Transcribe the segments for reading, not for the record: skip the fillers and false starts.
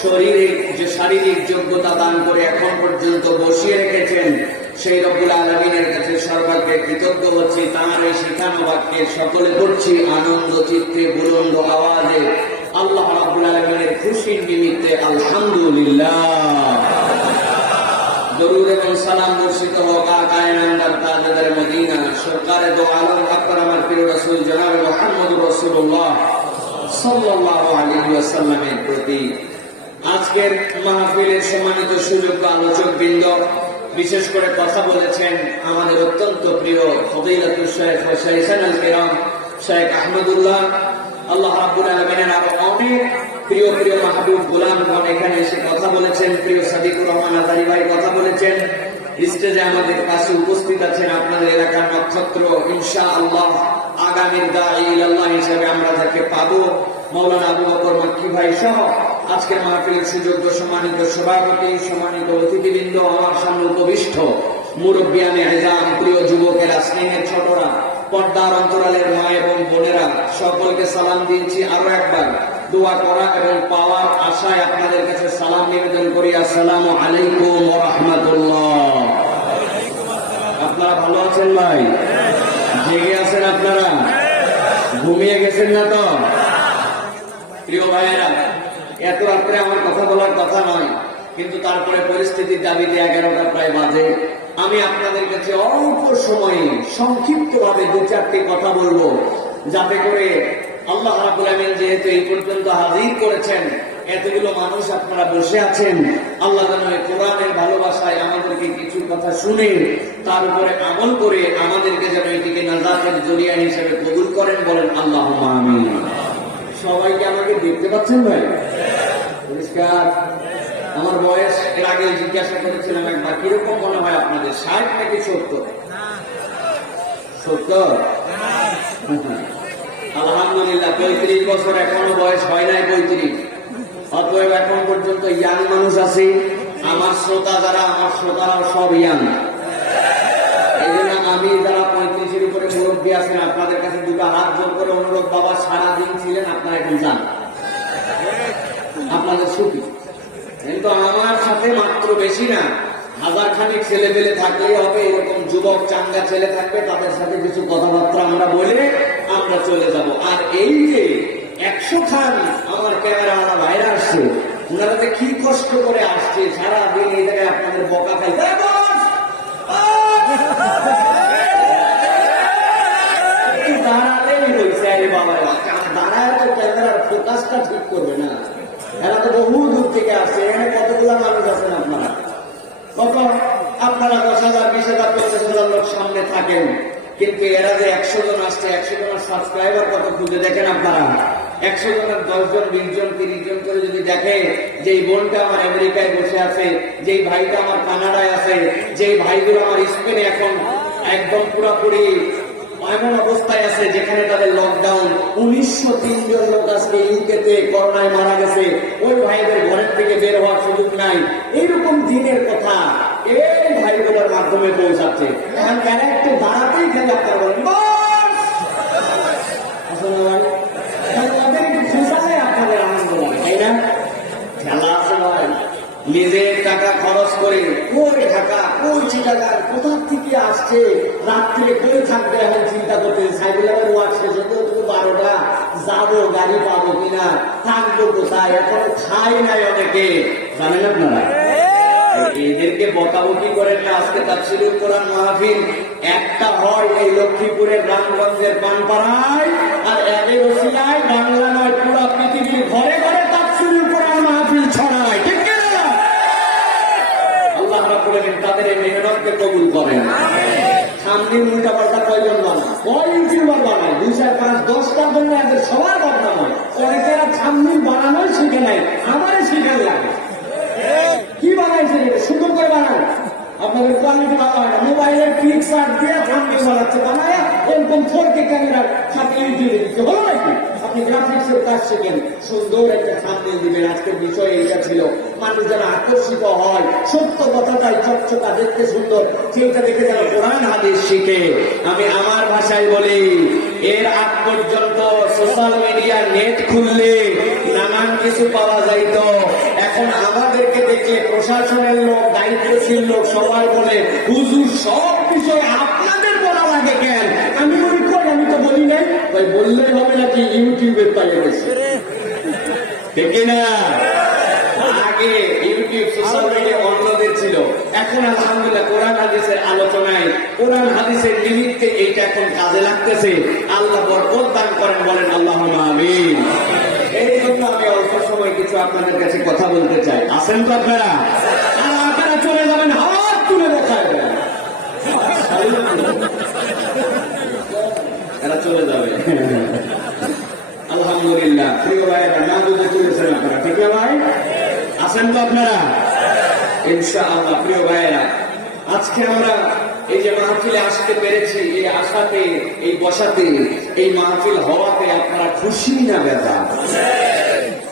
শরীরে যে শারীরিক যোগ্যতা দান করে এখন পর্যন্ত বসিয়ে রেখেছেন, সেই রব্বুল আলামিনের কাছে সর্বাগ্রে কৃতজ্ঞ হচ্ছি। তাঁর এই শিখানো বাক্যে সকলে করছি আনন্দ চিত্তে বুলন্দ আওয়াজে আল্লাহ রাব্বুল আলামিনের খুশির নিমিত্তে আলহামদুলিল্লাহ। দরুদ এবং সালাম বর্ষিত হোক আকায়ে নামদার তাজদার মদিনা সরকারে দো আলম আকরামের প্রিয় রাসূল জনাব মুহাম্মদুর রাসূলুল্লাহ সাল্লাল্লাহু আলাইহি ওয়াসাল্লামের প্রতি। আজকের মাহফিলের সম্মানিত সুযোগ্য আলোচক বৃন্দ, বিশেষ করে কথা বলেছেন আমাদের অত্যন্ত প্রিয় ফদিলাতুল শাইখ ওয়া শাইখানাল কিরাম শেখ আহমদুল্লাহ। আল্লাহ রাব্বুল আলামিনের আরো অনেক প্রিয় প্রিয় মাহবুব গোলামগণ এখানে এসে কথা বলেছেন। প্রিয় সাদিকুর রহমান আজারি ভাই কথা বলেছেন। স্টেজে আমাদের কাছে উপস্থিত আছেন আপনাদের এলাকার নক্ষত্র, ইনশাআল্লাহ আগামীর দাঈ ইলাল্লাহ হিসেবে আমরা যাকে পাবো, মাওলানা আবু বকর মাক্কি ভাই সহ আজকের মাহফিলের সুযোগ্য সম্মানিত সভাপতি, সম্মানিত অতিথিবৃন্দ, আমার সামনে উপবিষ্ট মুরব্বিয়ানে আযম, প্রিয় যুবকেরা, স্নেহের ছোটরা, পর্দার অন্তরালের মা এবং বোনেরা, সকলকে সালাম দিচ্ছি। আরো একবার দোয়া করা এবং পাওয়ার আশায় আপনাদের কাছে সালাম নিবেদন করি। আসসালামু আলাইকুম ওয়া রাহমাতুল্লাহ। আপনারা ভালো আছেন ভাই? জেগে আছেন আপনারা? ঘুমিয়ে গেছেন না তো? প্রিয় ভাইয়েরা, এত রাত্রে আমার কথা বলার কথা নয়, কিন্তু তারপরে পরিস্থিতির দাবিতে 11টা প্রায় বাজে। আমি আপনাদের কাছে অল্প সময়ে সংক্ষিপ্ত ভাবে দু চারটি কথা বলবো, যাতে করে আল্লাহ রাব্বুল আলামিন যেহেতু এই পর্যন্ত হাজির করেছেন, এতগুলো মানুষ আপনারা বসে আছেন, আল্লাহ যেন কোরআনের ভালোবাসায় আমাদেরকে কিছু কথা শুনে তার উপরে আমল করে আমাদেরকে যেন এটিকে নাজাতের জরিয়া হিসেবে কবুল করেন। বলেন আল্লাহুম্মা আমিন। সবাইকে আমাকে দেখতে পাচ্ছেন ভাই? পরিষ্কার? আমার বয়স এর আগে জিজ্ঞাসা করেছিলাম একবার, কিরকম মনে হয় আপনাদের, 60 নাকি 70? 70? আলহামদুলিল্লাহ, 35 বছর এখনো বয়স হয় নাই 35। অতএব এখন পর্যন্ত ইয়াং মানুষ আছে। আমার শ্রোতারা সব ইয়াং। এই জন্য আমি যারা 35-এর উপরে মুরব্বী আছেন, আপনাদের কাছে দুটো হাত জোর করে অনুরোধ, বাবা সারাদিন ছিলেন, আপনারা এখন যান, আপনাদের ছুটি। কিন্তু আমার সাথে মাত্র বেশি না, 1000 খানিক ছেলে পেলে থাকলেই হবে। এরকম যুবক চাঙ্গা ছেলে থাকবে, তাদের সাথে কিছু কথাবার্তা আমরা বলে আমরা চলে যাব। আর এই যে 100 খান আমার ক্যামেরাওয়ালা ভাইরা আসছে, ওনারা যে কি কষ্ট করে আসছে, সারাদিন এই জায়গায় আপনাদের বকা খাইতে দাঁড়ালেই হয়েছে। আরে বাবা, দাঁড়ায় তো ক্যামেরার ফোকাসটা ঠিক করবে না। এরা তো বহু দূর থেকে আসছে। এখানে কতগুলো মানুষ আছেন আপনারা? আপনারা 10,000, 20,000, 50,000 লোক সামনে থাকেন, কিন্তু এরা যে 100 জন আসছে, 100 জনের সাবস্ক্রাইবার কত খুঁজে দেখেন আপনারা? 100 জনের 10 জন, 20 জন, 30 জন করে যদি দেখে, যেই বোনটা আমার আমেরিকায় বসে আছে, যেই ভাইটা আমার কানাডায় আছে, যেই ভাইগুলো আমার স্পেনে এখন একদম পুরোপুরি এমন অবস্থায় আছে যেখানে তাদের লকডাউন, 1903 জন লোক আজকে ইউকেতে করোনায় মারা গেছে, ওই ভাইদের ঘরের থেকে বের হওয়ার সুযোগ নাই। এইরকম দিনের কথা এই ভাইগুলোর মাধ্যমে পৌঁছাচ্ছে। এখন এরা একটু দাঁড়াতেই খেলে আপনারা বলেন আপনাদের আনন্দ লাগে, তাই না? খেলা আছে ভাই, নিজের টাকা খরচ করে, কই ঢাকা, কই চিটাগাং, কোথা থেকে আসছে, রাত্রে কই থাকবে, এখন চিন্তা করতে। সাইকেলের ওয়ার্ক শেষ হতে 12টা, যাবো, গাড়ি পাবো কিনা, থাকবো কোথায়, এখন খাই নাই অনেকে, জানেন আপনারা? এদেরকে বকাবকি করেন না। আজকে তাফসীরুল কোরআন মাহফিল একটা হয় এই লক্ষ্মীপুরের রামগঞ্জের পানপাড়ায়, আর এদের ওসিলায় বাংলা নয় পুরো পৃথিবীর ঘরে ঘরে তাফসীরুল কোরআন মাহফিল ছড়ায়। ঠিক না? আল্লাহ রাব্বুল আলামিন তাদের এই মেহনতকে কবুল করেন। সামনে উল্টা পাল্টা কয়জন বানায়, কয় ইউটিউবার বানায়, 2, 4, 5, 10টার জন্য এদের সবার বদনাম হয়। অনেকেরা সামনে বানানোই শিখে নাই, আমারই শিখে লাগে। কি বানাইছে? সুন্দর করে বানায়, আপনাদের কোয়ালিটি ভালো হয় না। মোবাইলের পিকচার দিয়ে থাম্বনেল বানাচ্ছে, বানায় এরকম 4K ক্যামেরার সাথে ইউটিউবে দিচ্ছে, হলো নাকি? আপনি গ্রাফিক্সের কাজ শেখেন, সুন্দর একটা থাম্বনেল আমল দিবেন। আজকের বিষয় এইটা ছিল, মানুষ যেন আকর্ষিত হয় সত্য কথাটাই চকচকা দেখতে সুন্দর, সেইটা দেখে যেন কোরআন হাদিস শিখে। আমি আমার ভাষায় বলি, এর আগ পর্যন্ত সোশ্যাল মিডিয়া নেট খুললে নানান কিছু পাওয়া যাইত। এখন আমাদেরকে দেখলে প্রশাসনের লোক, দায়িত্বশীল লোক সবাই বলে, হুজুর সব বিষয় আপনাদের বলা লাগে কেন? আমি বলি কই, আমি তো বলি নাই। ভাই বললে হবে নাকি, ইউটিউবে পাইয়ে গেছে, ঠিক না? আগে ইউটিউব সোশ্যাল মিডিয়া অন্যদের ছিল, এখন আলহামদুলিল্লাহ কোরআন হাদিসের আলোচনায়, কোরআন হাদিসের নিমিত্তে এইটা এখন কাজে লাগতেছে। আল্লাহ বরকত দান করেন, বলেন আল্লাহুম্মা আমিন। এই জন্য আমি অল্প সময় কিছু আপনাদের কাছে কথা বলতে চাই। আসেন তো আপনারা? আর আপনারা চলে যাবেন, হাত তুলে দেখাবেন, এরা চলে যাবে। আলহামদুলিল্লাহ। প্রিয় ভাইয়েরা, না বুঝে চলেছেন আপনারা, ঠিক না ভাই? আসেন তো আপনারা? ইনশাআল্লাহ। প্রিয় ভাইয়েরা, আজকে আমরা এই যে মাহফিলে আসতে পেরেছি, এই আশাতে, এই বসাতে, এই মাহফিল হওয়াতে আপনারা খুশি না বেজা?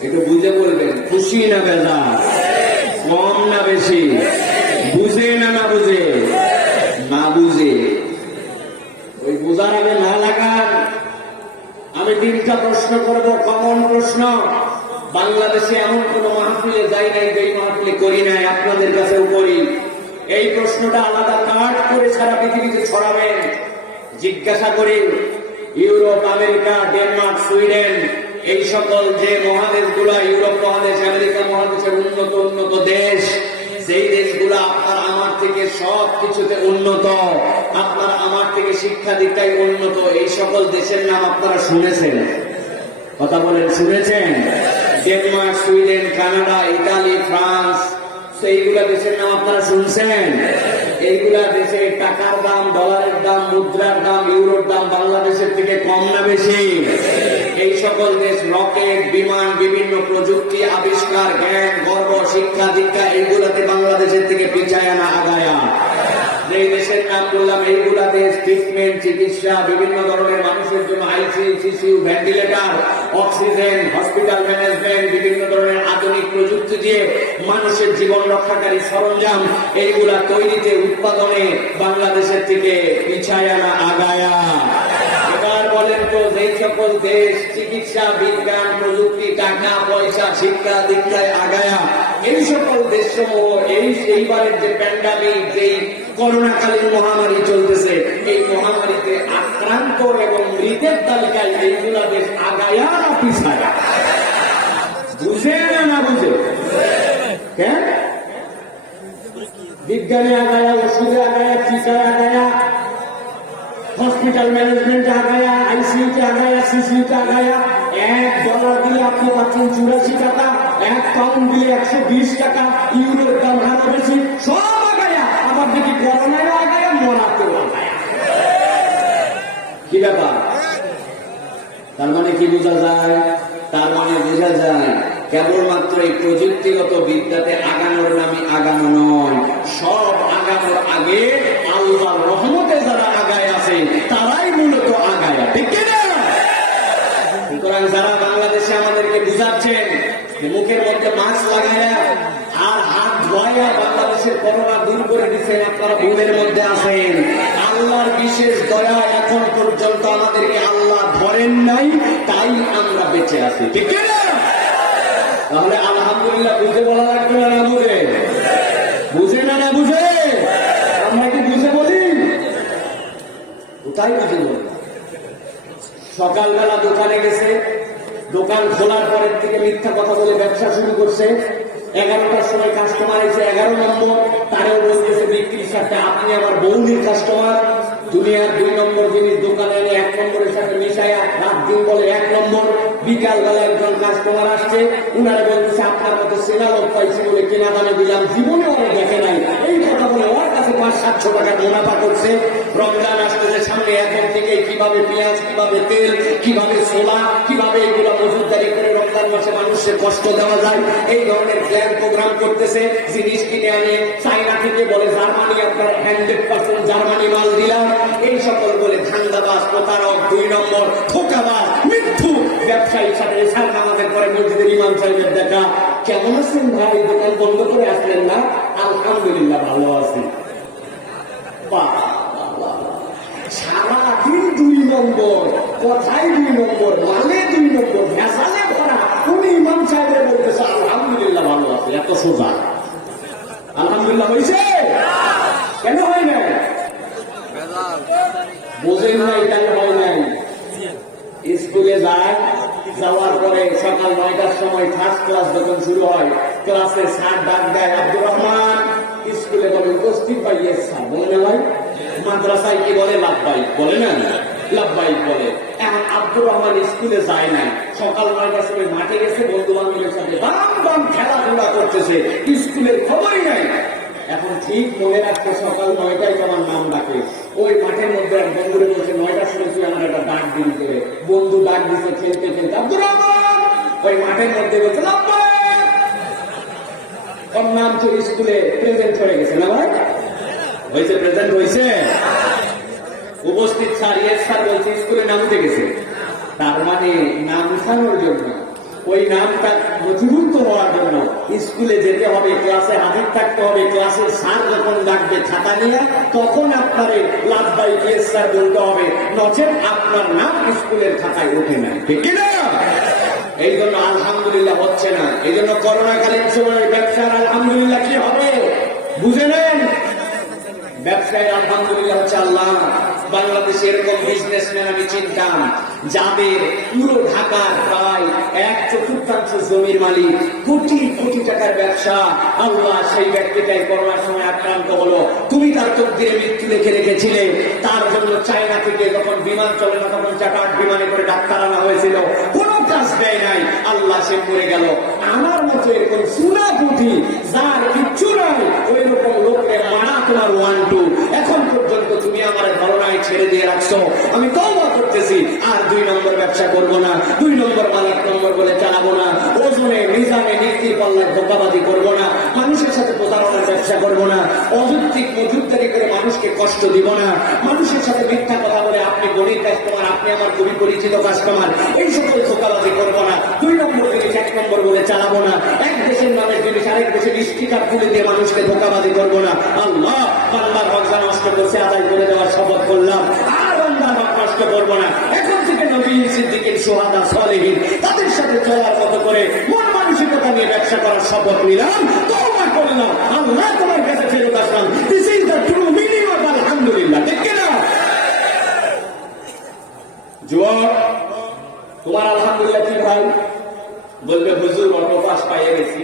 একটু বুঝে বলবেন, খুশি না বেজা? কম না বেশি? বুঝে না না বুঝে? না বুঝে। ওই বোঝার আগে না লাগান। আমি 3টা প্রশ্ন করব, কমন প্রশ্ন। বাংলাদেশে এমন কোন মাহফিলে যাই নাই, যেই মাহফিলে করি নাই, আপনাদের কাছেও করি। এই প্রশ্নটা আলাদা কাট করে সারা পৃথিবীতে ছড়াবেন। জিজ্ঞাসা করি, ইউরোপ, আমেরিকা, ডেনমার্ক, সুইডেন, এই সকল যে মহাদেশগুলা, ইউরোপ মহাদেশ, আমেরিকা মহাদেশের উন্নত দেশ, সেই দেশগুলা আপনার আমার থেকে সব কিছুতে উন্নত, আপনার আমার থেকে শিক্ষা দীক্ষায় উন্নত, এই সকল দেশের নাম আপনারা শুনেছেন? কথা বলেন, শুনেছেন? Denmark, Sweden, Canada, Italy, France, এইগুলা দেশের নাম আপনারা শুনছেন? এইগুলা দেশে টাকার দাম, ডলারের দাম, মুদ্রার দাম, ইউরোর দাম বাংলাদেশের থেকে কম না বেশি? এই সকল দেশ রকেট, বিমান, বিভিন্ন প্রযুক্তি, আবিষ্কার, জ্ঞান, গর্ব, শিক্ষা দীক্ষা, এইগুলাতে বাংলাদেশের থেকে পিছায় না আগায়া? যেই দেশের নাম বললাম, এইগুলা দেশ ট্রিটমেন্ট, চিকিৎসা, বিভিন্ন ধরনের মানুষের জন্য ICU, ventilator, oxygen, hospital management, বিভিন্ন ধরনের আধুনিক প্রযুক্তি দিয়ে মানুষের জীবন রক্ষাকারী সরঞ্জাম, এইগুলা তৈরিতে, উৎপাদনে বাংলাদেশের থেকে পিছায়া না আগায়া? এবার বলেন তো, যেই সকল দেশ চিকিৎসা, বিজ্ঞান, প্রযুক্তি, টাকা পয়সা, শিক্ষা দীক্ষায় আগায়া, এই সকল দেশসমূহ এইবারের যে প্যান্ডামিক, যেই করোনাকালীন মহামারী চলতেছে, এই মহামারীতে আক্রান্ত এবং মৃতের তালিকায় এইগুলা দেশ আগায়া না পিছায়া? বুঝে না বুঝে? কেন? বিজ্ঞানে আগায়া, ওষুধে আগায়া, টিকায় আগায়া, হসপিটাল ম্যানেজমেন্টে আগায়া, আইসিইউতে আগায়া, সিসিউতে আগায়া। $1 দিলে আপনি পাচ্ছেন 84 টাকা, 1 পাউন্ড দিলে 120 টাকা, ইউরোর দাম আরো বেশি, সব আগায়া। আবার দেখি করোনায় আগায়া, মরাতেও আগায়া। কি ব্যাপার? তার মানে কি বোঝা যায়? তার মানে বোঝা যায় কেবলমাত্র এই প্রযুক্তিগত বিদ্যাতে আগানোর নামে আগানো নয়, সব আগানোর আগে আল্লাহর রহমতে যারা আগায় আছে তারাই মূলত আগায়া, ঠিক না? সুতরাং যারা বাংলাদেশে আমাদেরকে বুঝাচ্ছেন মুখের মধ্যে মাস্ক লাগাইয়া আর হাত ধোয়া বাংলাদেশের করোনা দূর করে দিচ্ছেন, আপনারা ভুলের মধ্যে আছেন। আল্লাহর বিশেষ দয়া, এখন পর্যন্ত আমাদেরকে আল্লাহ ধরেন নাই, তাই আমরা বেঁচে আছি, ঠিক না? তাহলে আলহামদুলিল্লাহ বুঝে বলা লাগবে না? বুঝে? বুঝে না না বুঝে? আমরা কি বুঝে বলি? তাই বুঝে বলি। সকালবেলা দোকানে গেছে, দোকান খোলার পরের থেকে মিথ্যা কথা বলে ব্যবসা শুরু করছে। 11টার সময় কাস্টমার এসে 11 নম্বর, তারেও বলতেছে বিক্রির সাথে আপনি আমার বৌনির কাস্টমার। দুনিয়ার 2 নম্বর জিনিস দোকানে এনে 1 নম্বরের সাথে মিশাইয়া রাত দিন বলে 1 নম্বর। বিকাল বেলা একজন কাস্টমার আসছে, উনারা বলতেছে আপনার মতো সেনা লোক পাইছি বলে কেনা দামে দিলাম, জীবনে ওরা দেখে নাই। এই কথা বলে ওর কাছে 500-700 টাকা মুনাফা করছে। রমজান আসতেছে সামনে, এখন থেকে কিভাবে পেঁয়াজ, কিভাবে তেল, কিভাবে ছোলা, কিভাবে এগুলো মজুতদারি করে রমজান মাসে মানুষের কষ্ট দেওয়া যায়, এই ধরনের প্ল্যান প্রোগ্রাম করতেছে। জিনিস কিনে আনে চায়না থেকে, বলে জার্মানি, আপনার 100% জার্মানি মাল দিলাম, এই সকল বলে ধান্দাবাজ, প্রতারক, 2 নম্বর ধোঁকাবাজ, মিথ্যু ব্যবসায়ীর সাথে এশার নামাজের পরে মসজিদের ইমাম সাহেবের দেখা। কেমন আছেন ভাই? দোকান বন্ধ করে আসলেন না? আলহামদুলিল্লাহ ভালো আছি। সারাদিন 2 নম্বর, কথায় 2 নম্বর, মানে 2 নম্বর, ভেসালে ভরা। উনি ইমাম সাহেবের বলতেছে আলহামদুলিল্লাহ ভালো আছে। এত সোজা আলহামদুলিল্লাহ হয়েছে? কেন হয় নাই? বোঝেন নাই, কেন হয় নাই? স্কুলে যায়, যাওয়ার পরে সকাল 9টার সময় ফার্স্ট ক্লাস যখন শুরু হয়, ক্লাসে স্যার ডাক দেয়, আব্দুর রহমান। স্কুলে বলে উপস্থিত ভাই, স্যার বলে না ভাই। মাদ্রাসায় কি বলে? লাভবাহিক বলে না, লাভবাহিক বলে। এখন আব্দুর রহমান স্কুলে যায় নাই, সকাল 9টার সময় মাঠে গেছে, বন্ধু বান্ধবের সাথে বাম বাম খেলাধুলা করতেছে, স্কুলের খবরই নাই। এখন ঠিক মনে রাখতে সকাল 9টায় তোমার নাম ডাকে। ওই মাঠের মধ্যে এক বন্ধুরে বলছে 9টার সময় তুই আমার একটা ডাক দিন করে। বন্ধু ডাক দিতে খেলতে খেলতে আব্দুর রহমান ওই মাঠের মধ্যে বলছে ওর নাম তো স্কুলে প্রেজেন্ট হয়ে গেছে না ভাই? হয়েছে, প্রেজেন্ট হয়েছে, উপস্থিত স্যার। ইয়েস স্যার বলছে স্কুলে নাম উঠে গেছে। তার মানে নাম উঠানোর জন্য, ওই নামটা নথিভুক্ত হওয়ার জন্য স্কুলে যেতে হবে, ক্লাসে হাজির থাকতে হবে। ক্লাসের স্যার যখন ডাকবে খাতা নিয়ে, তখন আপনারে লাভবাহিক ইয়েস স্যার বলতে হবে, নচেত আপনার নাম স্কুলের খাতায় ওঠে না। ঠিক না? এই জন্য আলহামদুলিল্লাহ হচ্ছে না। এই জন্য করোনাকালীন সময় ব্যবসার আলহামদুলিল্লাহ কি হবে বুঝে নেন। ব্যবসায় আলহামদুলিল্লাহ হচ্ছে আল্লাহ। বাংলাদেশে এরকম বিজনেসম্যান আমি চিনতাম, যাদের পুরো ঢাকার প্রায় 1/4 জমির মালিক, কোটি কোটি টাকার ব্যবসা। আল্লাহ সেই ব্যক্তিটাই করোনার সময় আক্রান্ত হলো। তুমি তার তকদিরে মৃত্যু লিখে রেখেছিলে। তার জন্য চায়না থেকে যখন বিমান চলে না, তখন চাকার বিমানে করে ডাক্তার আনা হয়েছিল, কোনো কাজ দেয় নাই। আল্লাহ সে মরে গেল। আমার মতো এরকম সুনা পুঁথি যার কিচ্ছু নাই, ওই রকম লোককে মারা তোমার 1-2। এখন পর্যন্ত তুমি আমার ধারণায় ছেড়ে দিয়ে রাখছো। আমি তওবা করতেছি, আর 2 নম্বর ব্যবসা করবো না, 2 নম্বর মাল 1 নম্বর বলে চালাবো না, ওজনে নিজামে নীতি পাল্লায় ধোঁকাবাজি করবো না, মানুষের সাথে প্রতারণার ব্যবসা করবো না, অযৌক্তিক মজুতদারি করে মানুষকে কষ্ট দিব না, মানুষের সাথে মিথ্যা কথা বলে আপনি গণিত কাস্টমার, আপনি আমার খুবই পরিচিত কাস্টমার, এই সকল ধোঁকাবাজি করবো না। 2 নম্বর জিনিস 1 নম্বর বলে চালাবো না। এক দেশের নামের জিনিস আরেক দেশের স্টিকার তুলে দিয়ে মানুষকে ধোঁকাবাজি করবো না। আল্লাহ বান্দার হক যা নষ্ট করছে আদায় করে দেওয়ার শপথ করলাম, আর বান্দার হক নষ্ট করবো না। এখন থেকে নবী, সিদ্দিকীন, শুহাদা, সালেহীন তাদের সাথে চলার মতো করে মন মানসিকতা নিয়ে ব্যবসা করার শপথ নিলাম, তওবা করলাম, আল্লাহ তোমার কাছে ফেরত আসলাম। This is the true meaning of আলহামদুলিল্লাহ। ঠিক কিনা? যুবক, তোমার আলহামদুলিল্লাহ কি ভাই? বলবে হুজুর অল্প পাস পাইয়ে গেছি,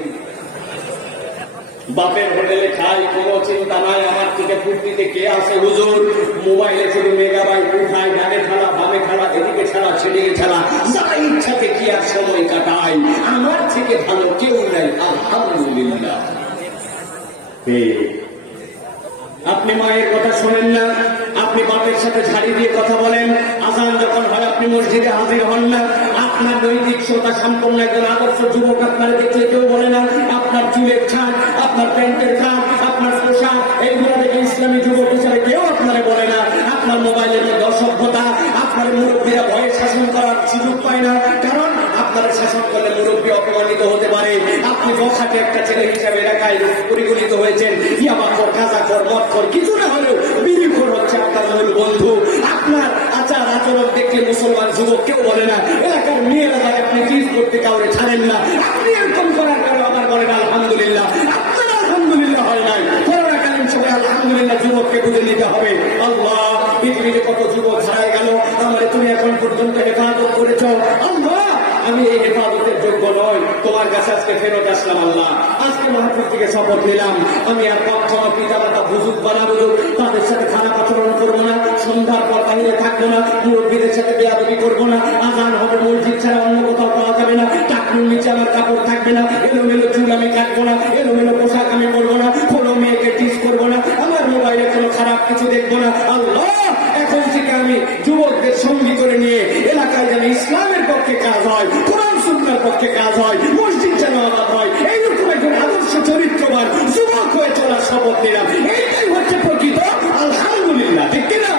বাপের হোটেলে খাই, কোনো চিন্তা নাই, আমার থেকে ফুর্তিতে কে আছে হুজুর? মোবাইলে শুধু মেগাবাইট উঠায়, ডানে খেলা, বামে খেলা, এদিকে খেলা, সেদিকে খেলা, যা ইচ্ছাতে কি আর সময় কাটাই, আমার থেকে ভালো কেউ নাই। আলহামদুলিল্লাহ। আপনি মায়ের কথা শোনেন না, আপনি বাপের সাথে ঝাড়ি দিয়ে কথা বলেন, আজান যখন হয় আপনি মসজিদে হাজির হন না, আপনার নৈতিক শ্রোতা সম্পন্ন একজন আদর্শ যুবক আপনার দেখলে কেউ বলে না, আপনার চুলের ছাদ, আপনার প্যান্টের খাত, আপনার পোশাক, এইগুলো দেখে ইসলামী যুবক হিসাবে কেউ আপনারা বলে না, আপনার মোবাইলের মধ্যে অসভ্যতা, আপনার মুরব্বীরা ভয়ে শাসন করার সুযোগ পায় না, কারণ আপনারা শাসন করলে মুরব্বী অপমানিত হতে পারে। আপনি বখাটে একটা ছেলে হিসাবে এলাকায় পরিগণিত হয়েছেন, ইয়াবাখোর, গাঁজাখোর, মদখোর, কিছু না হলেও বিড়িখোর হচ্ছে আপনার মূল বন্ধু। আপনার আচার আচরণ দেখলে মুসলমান যুবক কেউ বলে না, এলাকার মেয়েরা যারা আপনি চিজ করতে কাউরে ছাড়েন না, আপনি এরকম করার কারণে আবার বলেন আলহামদুলিল্লাহ। আপনার আলহামদুলিল্লাহ হয় নাই, করোনাকালীন সময় আলহামদুলিল্লাহ যুবককে বুঝে নিতে হবে। আল্লাহ, পৃথিবীতে কত যুবক হারায় গেল, আমার তুমি এখন পর্যন্ত হেফাজত করেছ। আল্লাহ, আমি এই হেফাজতের যোগ্য নয়, তোমার কাছে আজকে ফেরত আসলাম। আল্লাহ, আজকে মাহফিল থেকে শপথ নিলাম, আমি আর কখনো পিতা মাতা বুঝুক বা না বুঝুক তাদের সাথে খারাপ আচরণ করবো না, সন্ধ্যার পর বাইরে থাকবো না, মুরব্বীদের সাথে বেয়াদবি করবো না, আজান হবে মসজিদ ছাড়া অন্য কোথাও পাওয়া যাবে না, টাকনুর নিচে আমার কাপড় থাকবে না, এলোমেলো চুল আমি কাটবো না, এলোমেলো পোশাক আমি পরবো না, কোনো মেয়েকে টিস করবো না, আমার মোবাইলে কোনো খারাপ কিছু দেখবো না। আল্লাহ, এখন থেকে আমি যুবকদের সঙ্গী করে নিয়ে এলাকায় যেন ইসলামের পক্ষে কাজ হয়, কোরআন সুন্নাহর পক্ষে কাজ হয়, মসজিদ যেন আবাদ হয়, এইরকম একজন আদর্শ চরিত্রবান যুবক হয়ে চলার শপথ নিলাম। এইটাই হচ্ছে প্রকৃত আলহামদুলিল্লাহ। ঠিক কিনা?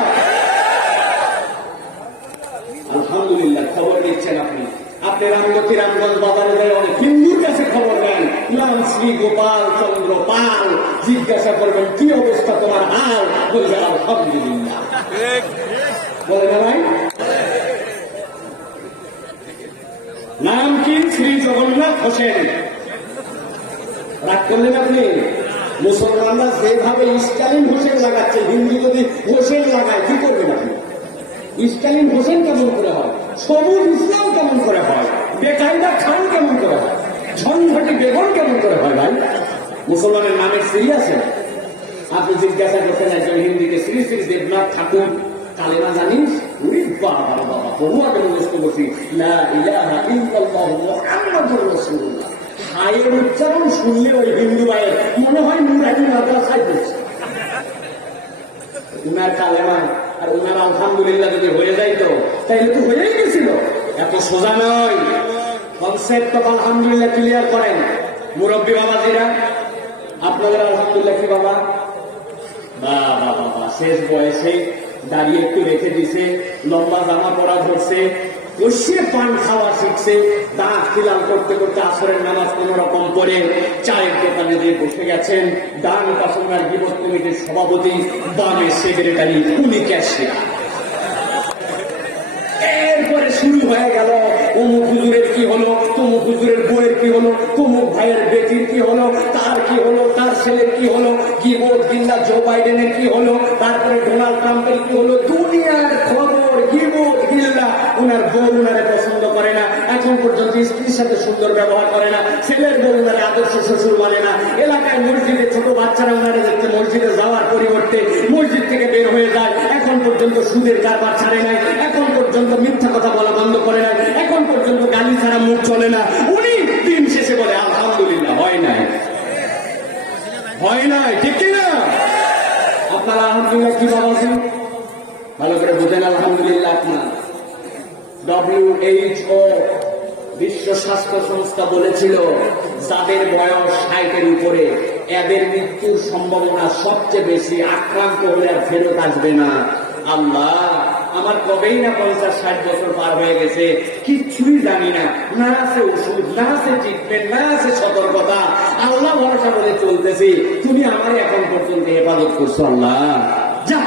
শ্রী গোপাল চন্দ্র পাল জিজ্ঞাসা করবেন কি অবস্থা তোমার হাল, বলবে আলহামদুলিল্লাহ। বলে না ভাই? নাম কি? শ্রী জগন্নাথ হোসেন। রাগ করলেন আপনি? মুসলমানরা যেভাবে স্টালিন হোসেন লাগাচ্ছে, হিন্দু যদি হোসেন লাগায় কি করবেন আপনি? স্টালিন হোসেন কেমন করে হয়? সবুজ ইসলাম কেমন করে হয়? বেকায়দা খান কেমন করে হয়? ঝনঝটি বেগম কেমন করে হয়? ভাই, মুসলমানের নামের শ্রী আছে? আপনি জিজ্ঞাসা করতেন একজন হিন্দিকে, শ্রী শ্রী দেবনাথ ঠাকুর কালেমা জানিস? বাবা বাবা, বহুয়াকে মুখস্থ করছি, লা ইলাহা ইল্লাল্লাহু মুহাম্মাদুর রাসূলুল্লাহ। হায়ের উচ্চারণ শুনলে ওই হিন্দু ভাইয়ের মনে হয় নুরানি মাদ্রাসায় পড়ছে। উনার কালেমা আর উনার আলহামদুলিল্লাহ যদি হয়ে যাইতো তাইলে তো হয়েই গেছিল। এত সোজা নয়। কনসেপ্ট অফ আলহামদুলিল্লাহ ক্লিয়ার করেন মুরব্বী বাবাজিরা। আপনাদের আলহামদুলিল্লাহ কি বাবা? বাবা বাবা, শেষ বয়সে দাঁড়িয়ে একটু রেখে দিছে, লম্বা জামা পরা ধরছে, বসিয়ে পান খাওয়া শিখছে, দাঁত খিলাল করতে করতে আসরের নামাজ কোন রকম করে চায়ের দোকানে দিয়ে বসে গেছেন। ডান পাশে ওনার বিপদ কমিটির সভাপতি, বামে সেক্রেটারি, উনি ক্যাশিয়ার। এরপরে শুরু হয়ে গেল অমুক হুজুরের কি হলো, তমুক হুজুরের বইয়ের কি হলো, তমুক ভাইয়ের বেটির কি হলো, তার কি হলো, তার ছেলের কি হলো, গিবত গিল্লা জো বাইডেনের কি হলো, তারপরে ডোনাল্ড ট্রাম্পের কি হলো। দুনিয়ার খবর, গিবত গিল্লা। ওনার বউ ওনারে পছন্দ করে না, এখন পর্যন্ত স্ত্রীর সাথে সুন্দর ব্যবহার করে না, ছেলের বউ ওনারে আদর্শ শ্বশুর মানে না, এলাকায় মসজিদে ছোট বাচ্চারা ওনারে দেখতে মসজিদে যাওয়ার পরিবর্তে মসজিদ থেকে বের হয়ে যায়, এখন পর্যন্ত সুদের কারবার ছাড়ে নাই, এখন পর্যন্ত মিথ্যা কথা বলা বন্ধ করে নাই, এখন পর্যন্ত গালি ছাড়া মুখ চলে না। উনি দিন শেষে বলে আলহামদুলিল্লাহ। হয় নাই? হয় নাই? ঠিক কিনা? আপনারা আলহামদুলিল্লাহ কি ভাবছেন? ভালো করে বুঝেন আলহামদুলিল্লাহ। আপনার WHO বিশ্ব স্বাস্থ্য সংস্থা বলেছিল যাদের বয়স 60-এর উপরে এদের মৃত্যুর সম্ভাবনা সবচেয়ে বেশি, আক্রান্ত হলে আর ফেরত আসবে না। আল্লাহ, আমার কবেই না 50-60 বছর পার হয়ে গেছে, কিচ্ছুই জানি না, না আছে ওষুধ, না আছে ট্রিটমেন্ট, না আছে সতর্কতা। আল্লাহ ভরসা বলে চলতেছি, তুমি আমার এখন পর্যন্ত হেফাজত করছো। আল্লাহ যা,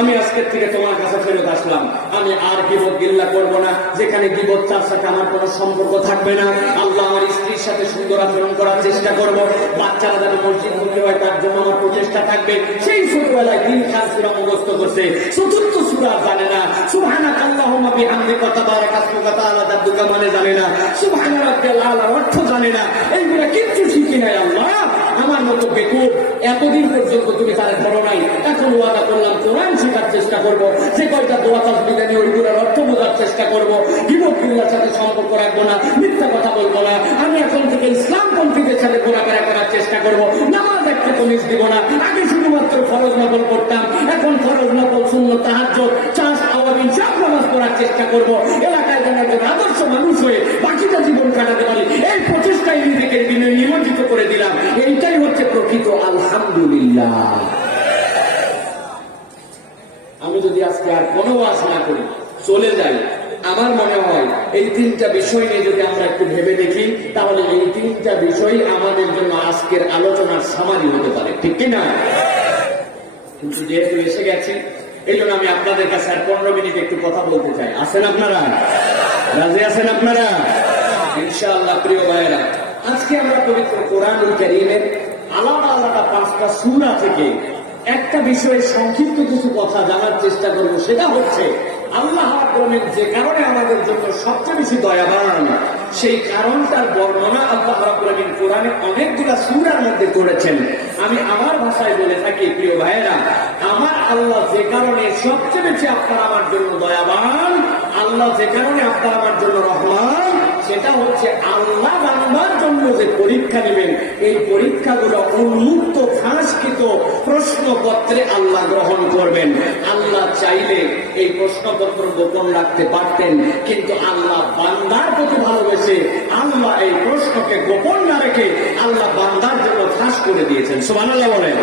আমি আজকের থেকে তোমার কাছে ফেরত আসলাম, আমি আর গিবত গিল্লা করবো না, যেখানে গিবত তার সাথে আমার কোনো সম্পর্ক থাকবে না। আল্লাহ, আমার স্ত্রীর সাথে সুন্দর আচরণ করার চেষ্টা করবো, বাচ্চারা যাতে মসজিদ মুখী হয় তার জন্য আমার প্রচেষ্টা থাকবে। সেই ছোটবেলায় 3 খান সূরা মুখস্থ করছে, 4th সূরা জানে না, সুবহানাকা আল্লাহুম্মা বিহামদিকা তাবারাকা ইসমুকা তাআলা জাদ্দুকা মানে জানে না, সুবহানা রাব্বিয়াল আলা অর্থ জানে না, এইগুলো কিচ্ছু শিখি নাই। আল্লাহ, আমার মতো বেকুব এতদিন পর্যন্ত তুমি তার ধরো নাই, এখন ওয়াদা করলাম কোরআন শেখার চেষ্টা করবো, যে কয়টা দোয়া তাসবিহ জানি ওইগুলোর অর্থ বোঝার চেষ্টা করবো, গিবত গিল্লার সাথে সম্পর্ক রাখবো না, মিথ্যা কথা বলবো না, আমি এখন থেকে ইসলামপন্থীদের সাথে ঘোরাফেরা করার চেষ্টা করবো, নামাজ একটু কমিজ দিব না। আগে শুধুমাত্র ফরজ নফল করতাম, এখন ফরজ নফল সুন্নত তাহাজ্জুদ চাষ আওয়াবিন সব নামাজ পড়ার চেষ্টা করবো, এলাকায় যেন একজন আদর্শ মানুষ হয়ে বাকিটা জীবন কাটাতে পারি, এই প্রচেষ্টায় নিজেকে নিয়োজিত করে দিলাম। এইটাই হচ্ছে প্রকৃত আলহামদুলিল্লাহ। আমি যদি আজকে আর কোনো ওয়াজ না করি, চলে যাই, আমার মনে হয় এই 3টা বিষয় নিয়ে যদি আমরা একটু ভেবে দেখি, তাহলে এই 3টা বিষয় আমাদের জন্য আজকের আলোচনার সামারি হতে পারে, ঠিক কিনা? কিন্তু যেহেতু এসে গেছি, এই জন্য আমি আপনাদের কাছে আর 15 মিনিট একটু কথা বলতে চাই। আছেন আপনারা? রাজি আছেন আপনারা? ইনশাআল্লাহ। প্রিয় ভাইয়েরা, আজকে আমরা পবিত্র কোরআনুল কারীমের আলাদা আলাদা 5টা সূরা থেকে একটা বিষয়ে সংক্ষিপ্ত কিছু কথা জানার চেষ্টা করব। সেটা হচ্ছে আল্লাহ রাব্বুল যে কারণে আমাদের জন্য সবচেয়ে বেশি দয়াবান, সেই কারণটার বর্ণনা আল্লাহ রাব্বুল কোরআনে অনেকগুলা সূরার মধ্যে করেছেন। আমি আমার ভাষায় বলে থাকি, প্রিয় ভাইয়েরা, আমার আল্লাহ যে কারণে সবচেয়ে বেশি আপনার আমার জন্য দয়াবান, আল্লাহ যে কারণে আপনার আমার জন্য রহমান, সেটা হচ্ছে আল্লাহ বান্দার জন্য যে পরীক্ষা নেবেন, এই পরীক্ষাগুলো উন্মুক্ত ফাঁসকৃত প্রশ্নপত্রে আল্লাহ গ্রহণ করবেন। আল্লাহ চাইলে এই প্রশ্নপত্র গোপন রাখতে পারতেন, কিন্তু আল্লাহ বান্দার প্রতি ভালোবেসে আল্লাহ এই প্রশ্নকে গোপন না রেখে আল্লাহ বান্দার জন্য ফাঁস করে দিয়েছেন। সুবহানাল্লাহ বলেন।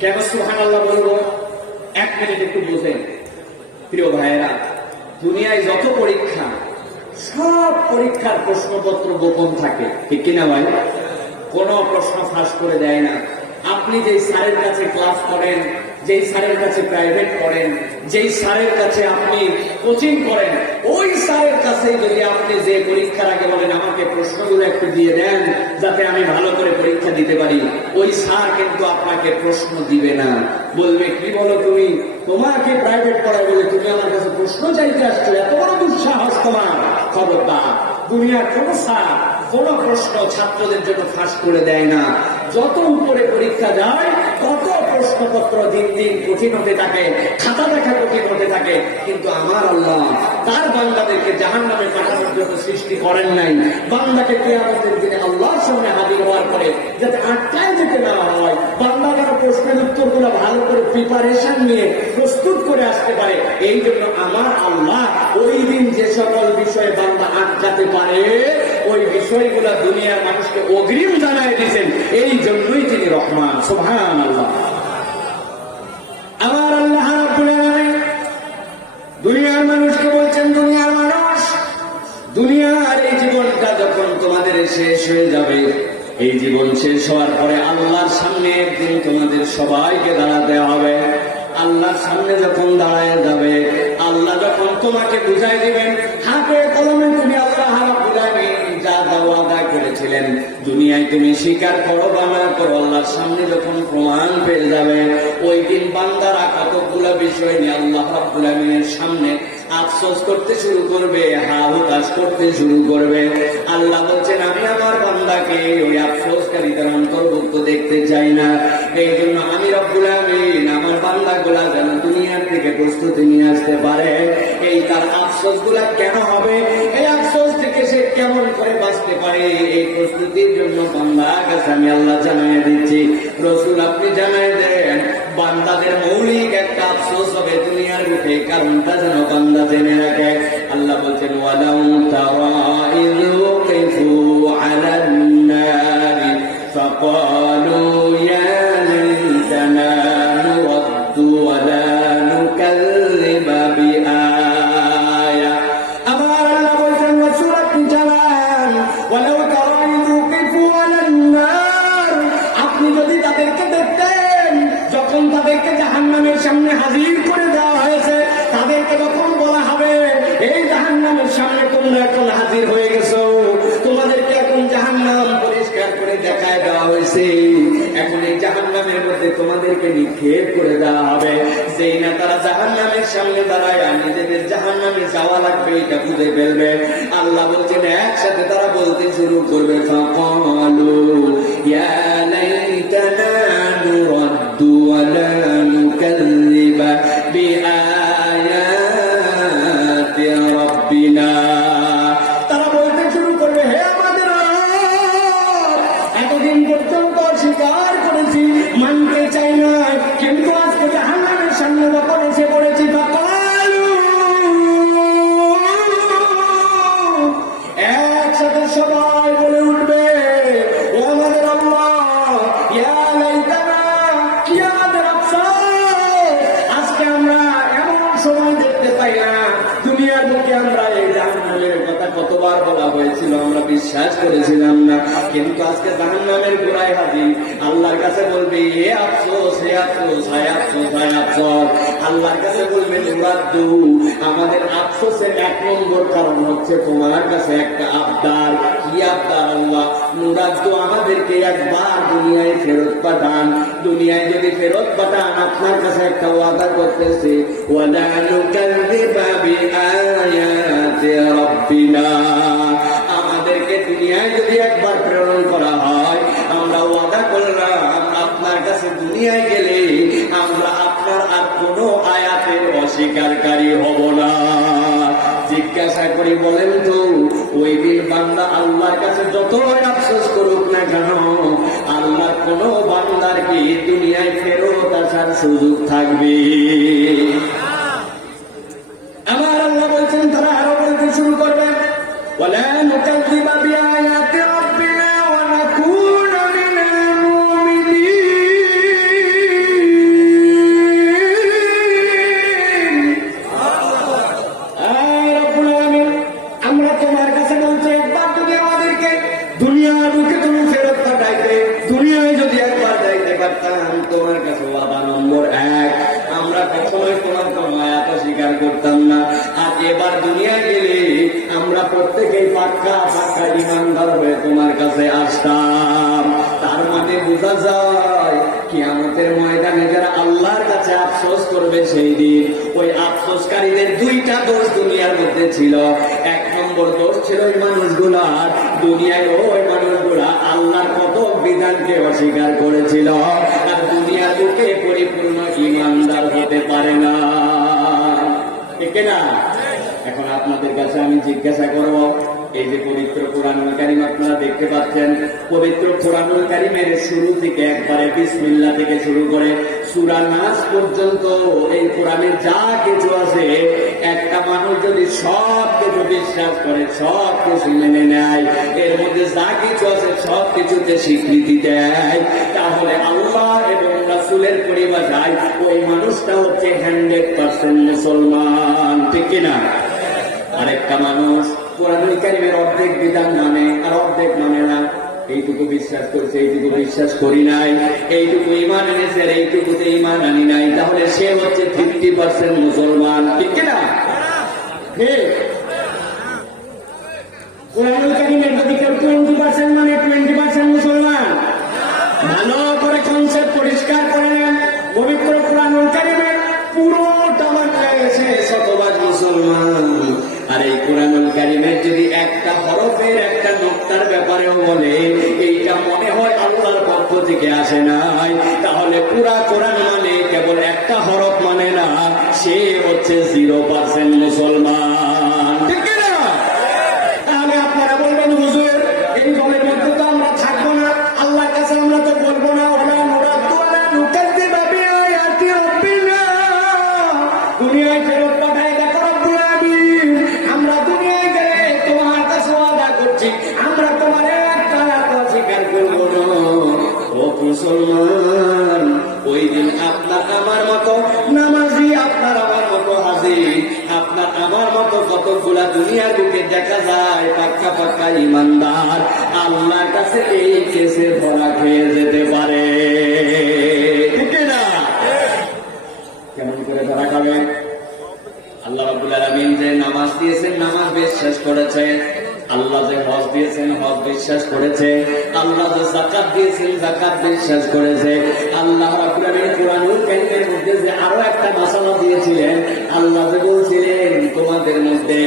কেন সুবহানাল্লাহ বলবো? 1 মিনিট একটু বুঝেন। প্রিয় ভাইয়েরা, দুনিয়ায় যত পরীক্ষা, সব পরীক্ষার প্রশ্নপত্র গোপন থাকে, ঠিক কিনা ভাই? কোনো প্রশ্ন ফাঁস করে দেয় না। আপনি যেই স্যারের কাছে ক্লাস করেন, যেই স্যারের কাছে প্রাইভেট করেন, যেই স্যারের কাছে আপনি কোচিং করেন, ওই স্যারের কাছে যদি আপনি যে পরীক্ষার আগে বলেন আমাকে প্রশ্নগুলো একটু দিয়ে দেন যাতে আমি ভালো করে পরীক্ষা দিতে পারি, ওই স্যার কিন্তু আপনাকে প্রশ্ন দিবে না। বলবে কি বলো তুমি, তোমাকে প্রাইভেট পড়ায় বলে তুমি আমার কাছে প্রশ্ন চাইতে আসছো, এত বড় দুঃসাহস তোমার। খবরদার, দুনিয়ার কোন স্যার কোন প্রশ্ন ছাত্রদের জন্য ফাঁস করে দেয় না। যত উপরে পরীক্ষা যায় তত প্রশ্নপত্র দিন দিন কঠিন হতে থাকে, খাতা দেখা কঠিন হতে থাকে। কিন্তু আমার আল্লাহ তার বান্দাদেরকে জাহান্নামে পাঠানোর জন্য সৃষ্টি করেন নাই। বান্দাকে কিয়ামতের দিনে আল্লাহর সামনে হাজির হওয়ার পরে যাতে আটকায় যেতে না হয়, বান্দা যেন প্রশ্নের উত্তরগুলো ভালো করে প্রিপারেশন নিয়ে প্রস্তুত করে আসতে পারে, এই জন্য আমার আল্লাহ ওই দিন যে সকল বিষয়ে বান্দা আটকাতে পারে ওই বিষয়গুলো দুনিয়ার মানুষকে অগ্রিম জানায় দিয়েছেন। এই জন্যই তিনি রহমান। সুবহানাল্লাহ। আমার আল্লাহ রাব্বুল আলামিন দুনিয়ার মানুষকে বলছেন, দুনিয়ার মানুষ, দুনিয়ার এই জীবনটা যখন তোমাদের শেষ হয়ে যাবে, এই জীবন শেষ হওয়ার পরে আল্লাহর সামনে একদিন তোমাদের সবাইকে দাঁড়াতে হবে। আল্লাহর সামনে যখন দাঁড়ায় যাবে, আল্লাহ যখন তোমাকে বুঝাই দিবেন হাতে কলমে তুমি আল্লাহ রাব্বুল আলামিন যা ওয়াদা করেছিলেন দুনিয়ায় তুমি স্বীকার করো বা না করো, আল্লাহর সামনে যখন প্রমাণ পেয়ে যাবে, ওই দিন বান্দারা কতগুলো বিষয় নিয়ে আল্লাহ রাব্বুল আলামিনের সামনে আফসোস করতে শুরু করবে, হতাশ করতে শুরু করবে। আল্লাহ বলছেন আমি আমার বান্দাকে ওই আফসোসকারীদের অন্তর্ভুক্ত দেখতে চাই না। এই জন্য আমি রব্বুল আলামিন আমার বান্দাগুলা যেন দুনিয়ার থেকে প্রস্তুতি নিয়ে আসতে পারে। এই তার আফসোস গুলা কেন হবে, এই আফসোস থেকে সে কেমন করে বাঁচতে পারে, এই প্রস্তুতির জন্য বান্দার কাছে আমি আল্লাহ জানাই দিচ্ছি। রসুল আপনি জানাই দেন বান্দাদের মৌলিক একটা আফসোস হবে দুনিয়ার বুকে, কারণটা যেন বান্দা জেনে রাখে। আল্লাহ বলছেন ওয়ালাউ তারা ইয ওয়াকিফু আলান নারি ফাকালু ইয়া লাইতানা নুরাদ্দু ওয়া লা নুকাল্লিবা বিআয়া। আমার আল্লাহ বলছেন রাসূল আপনি জানান ওয়ালাউ তারা ইয ওয়াকিফু আলান নার, আপনি যদি তাদেরকে দেখতেন যখন তাদেরকে জাহান্নামের সামনে হাজির করে দেওয়া হয়েছে, তাদেরকে যখন বলা হবে এই জাহান্নামের সামনে তোমরা এখন হাজির হয়ে গেছো, তোমাদেরকে এখন জাহান্নাম পরিষ্কার করে দেখায় দেওয়া হয়েছে, এখন এই জাহান্নামের মধ্যে তোমাদেরকে নিক্ষেপ করে দেওয়া হবে। যেই না তারা জাহান্নামের সামনে দাঁড়ায় নিজেদের জাহান্নামে যাওয়া লাগবে এটা বুঝে ফেলবে, আল্লাহ বলছেন একসাথে তারা বলতে শুরু করবে ফাকালু ইয়া লাইতানা নুরাদ্দু ওয়া লা নুকাল্লিবা বিআয়াতি রাব্বিনা। তারা বলতে শুরু করবে হে আমাদের রব, এতদিন পর্যন্ত স্বীকার করেছি, মানতে চাই না, কিন্তু আজকে জাহান্নামের সামনে যখন এসে পড়েছি ফাকালু, একসাথে সবাই বলে উঠবে ও আমাদের আল্লাহ ইয়া লাইতানা, কি আমাদের আফসোস, আজকে আমরা এমন সময় দেখতে পাই না। দুনিয়ার বুকে আমরা এই জাহান্নামের কথা কতবার বলা হয়েছিল, আমরা বিশ্বাস করেছিলাম না, কিন্তু আজকে জাহান্নামের গোড়ায় হাজির। আল্লাহর কাছে বলবে এ আফসোস, হে আফসোস, হায় আফসোস, হায় আফসোস। আল্লাহর কাছে বলবে নুরাদ্দু, আমাদের আফসোসের এক নম্বর কারণ হচ্ছে তোমার কাছে একটা আবদার। কি আবদার আল্লাহ? নুরাদ্দু, আমাদেরকে একবার দুনিয়ায় ফেরত পাঠান। দুনিয়ায় যদি ফেরত পাঠান আপনার কাছে একটা ওয়াদা করতেছে ওয়ালা নুকাল্লিবা বিআয়াতি রাব্বিনা, আমাদেরকে দুনিয়ায় যদি একবার প্রেরণ করা হয় আমরা ওয়াদা করলাম আপনার কাছে দুনিয়ায় গেলে আমরা আপনার আর কোনো আয়াতের অস্বীকারী হব না। জিজ্ঞাসা করি বলেন তো ওই দিন বান্দা আল্লাহর কাছে যতই আফসোস করুক না কেন, আল্লাহর কোন বান্দার কি দুনিয়ায় ফেরত আসার সুযোগ থাকবে? আমার আল্লাহ বলছেন তারা আরো বলতে শুরু করবে ওয়ালা নুকাল্লিবা বিআয়াতি রাব্বিনা ওয়া নাকুনা মিনাল মুমিনিন। রব্বুল আলামিন, আমরা তোমার কাছে বলছি একবার যদি আমাদেরকে দুনিয়ার বুকে তুমি ফেরত পাঠাইতে দুনিয়ায় যদি একবার যাইতে পারতাম, তোমার কাছে ওয়াদা নম্বর 1, আমরা কখনোই তোমার কোনো আয়াত স্বীকার করতাম না। আর এবার দুনিয়ায় গেলে আমরা প্রত্যেকেই পাক্কা পাক্কা ইমানদার হয়ে তোমার কাছে আসতাম। তার মানে বোঝা যায় কিয়ামতের ময়দানে যারা আল্লাহর কাছে আফসোস করবে সেই দিন, ওই আফসোসকারীদের 2টা দোষ দুনিয়ার মধ্যে ছিল। 1 নম্বর দোষ ছিল ওই মানুষগুলার, দুনিয়ায় ওই মানুষগুলা আল্লাহর কত বিধানকে অস্বীকার করেছিল, আর দুনিয়ার বুকে পরিপূর্ণ ইমানদার হতে পারে না, ঠিক না? এখন আপনাদের কাছে আমি জিজ্ঞাসা করব, এই যে পবিত্র কোরআনুল কারীম আপনারা দেখতে পাচ্ছেন, পবিত্র কোরআনুল কারীমের শুরু থেকে একবারে বিসমিল্লাহ থেকে শুরু করে সূরা নাস পর্যন্ত এই কোরআনে যা কিছু আছে, একটা মানুষ যদি সব কিছু বিশ্বাস করে, সব কিছু মেনে নেয়, এর মধ্যে যা কিছু আছে সব কিছুতে স্বীকৃতি দেয়, তাহলে আল্লাহ এবং রাসূলের পরিভাষায় ওই মানুষটা হচ্ছে 100% মুসলমান, ঠিক কিনা? আরেকটা মানুষ কোরআনুল কারীমের অর্ধেক বিধান মানে আর অর্ধেক মানে না, এইটুকু বিশ্বাস করছে, এইটুকু বিশ্বাস করি নাই, এইটুকু ইমান এনেছে আর এইটুকুতে ইমান আনি নাই, তাহলে সে হচ্ছে 50% মুসলমান, ঠিক কিনা? কোরআনুল কারীমের যদি কেউ 20% মানে 20% মুসলমান, ভালো করে কনসেপ্ট পরিষ্কার করে নেন। পবিত্র কোরআনুল কারীমের পুরোটা মানলে সে শতভাগ মুসলমান। আর এই কোরআনুল কারীমের যদি একটা হরফের একটা নোক্তার ব্যাপারেও বলে এইটা মনে হয় আল্লাহর পক্ষ থেকে আসে নাই, তাহলে পুরা কোরআন মানে কেবল একটা হরফ মানে না, সে হচ্ছে 0% মুসলমান, ঠিক না? তাহলে আপনারা বলবেন হুজুর এই দলের মধ্যে তো আমরা থাকবো না, আল্লাহর কাছে আমরা তো বলবো না দুনিয়ায় ফেরত পাঠায়, দেখো রব্বুল আলামিন, আমরা দুনিয়ায় গেলে তোমার কাছে ওয়াদা করছি আমরা তোমার একটা আয়াত স্বীকার করবো না। ও মুসলমান, ওই দিন আপনার আমার মতো নামাজি, আপনার আমার মতো হাজি, আপনার আমার মতো কতগুলা দুনিয়ার বুকে দেখা যায় পাক্কা পাক্কা ইমানদার, আল্লাহর কাছে এই কেসে ধরা খেয়ে যেতে পারে, ঠিক না? কেমন করে ধরা খাবে? আল্লাহ রাব্বুল আলামিন যে নামাজ দিয়েছেন নামাজ বিশ্বাস করেছে, আল্লাহ যে হজ দিয়েছেন হজ বিশ্বাস করেছে, আল্লাহ যে যাকাত দিয়েছেন যাকাত বিশ্বাস করেছে, আল্লাহ রাব্বুল আলামিন কোরআনুল কারীমের মধ্যে যে আরো একটা মাসালা দিয়েছিলেন, আল্লাহ যে বলছিলেন তোমাদের মধ্যে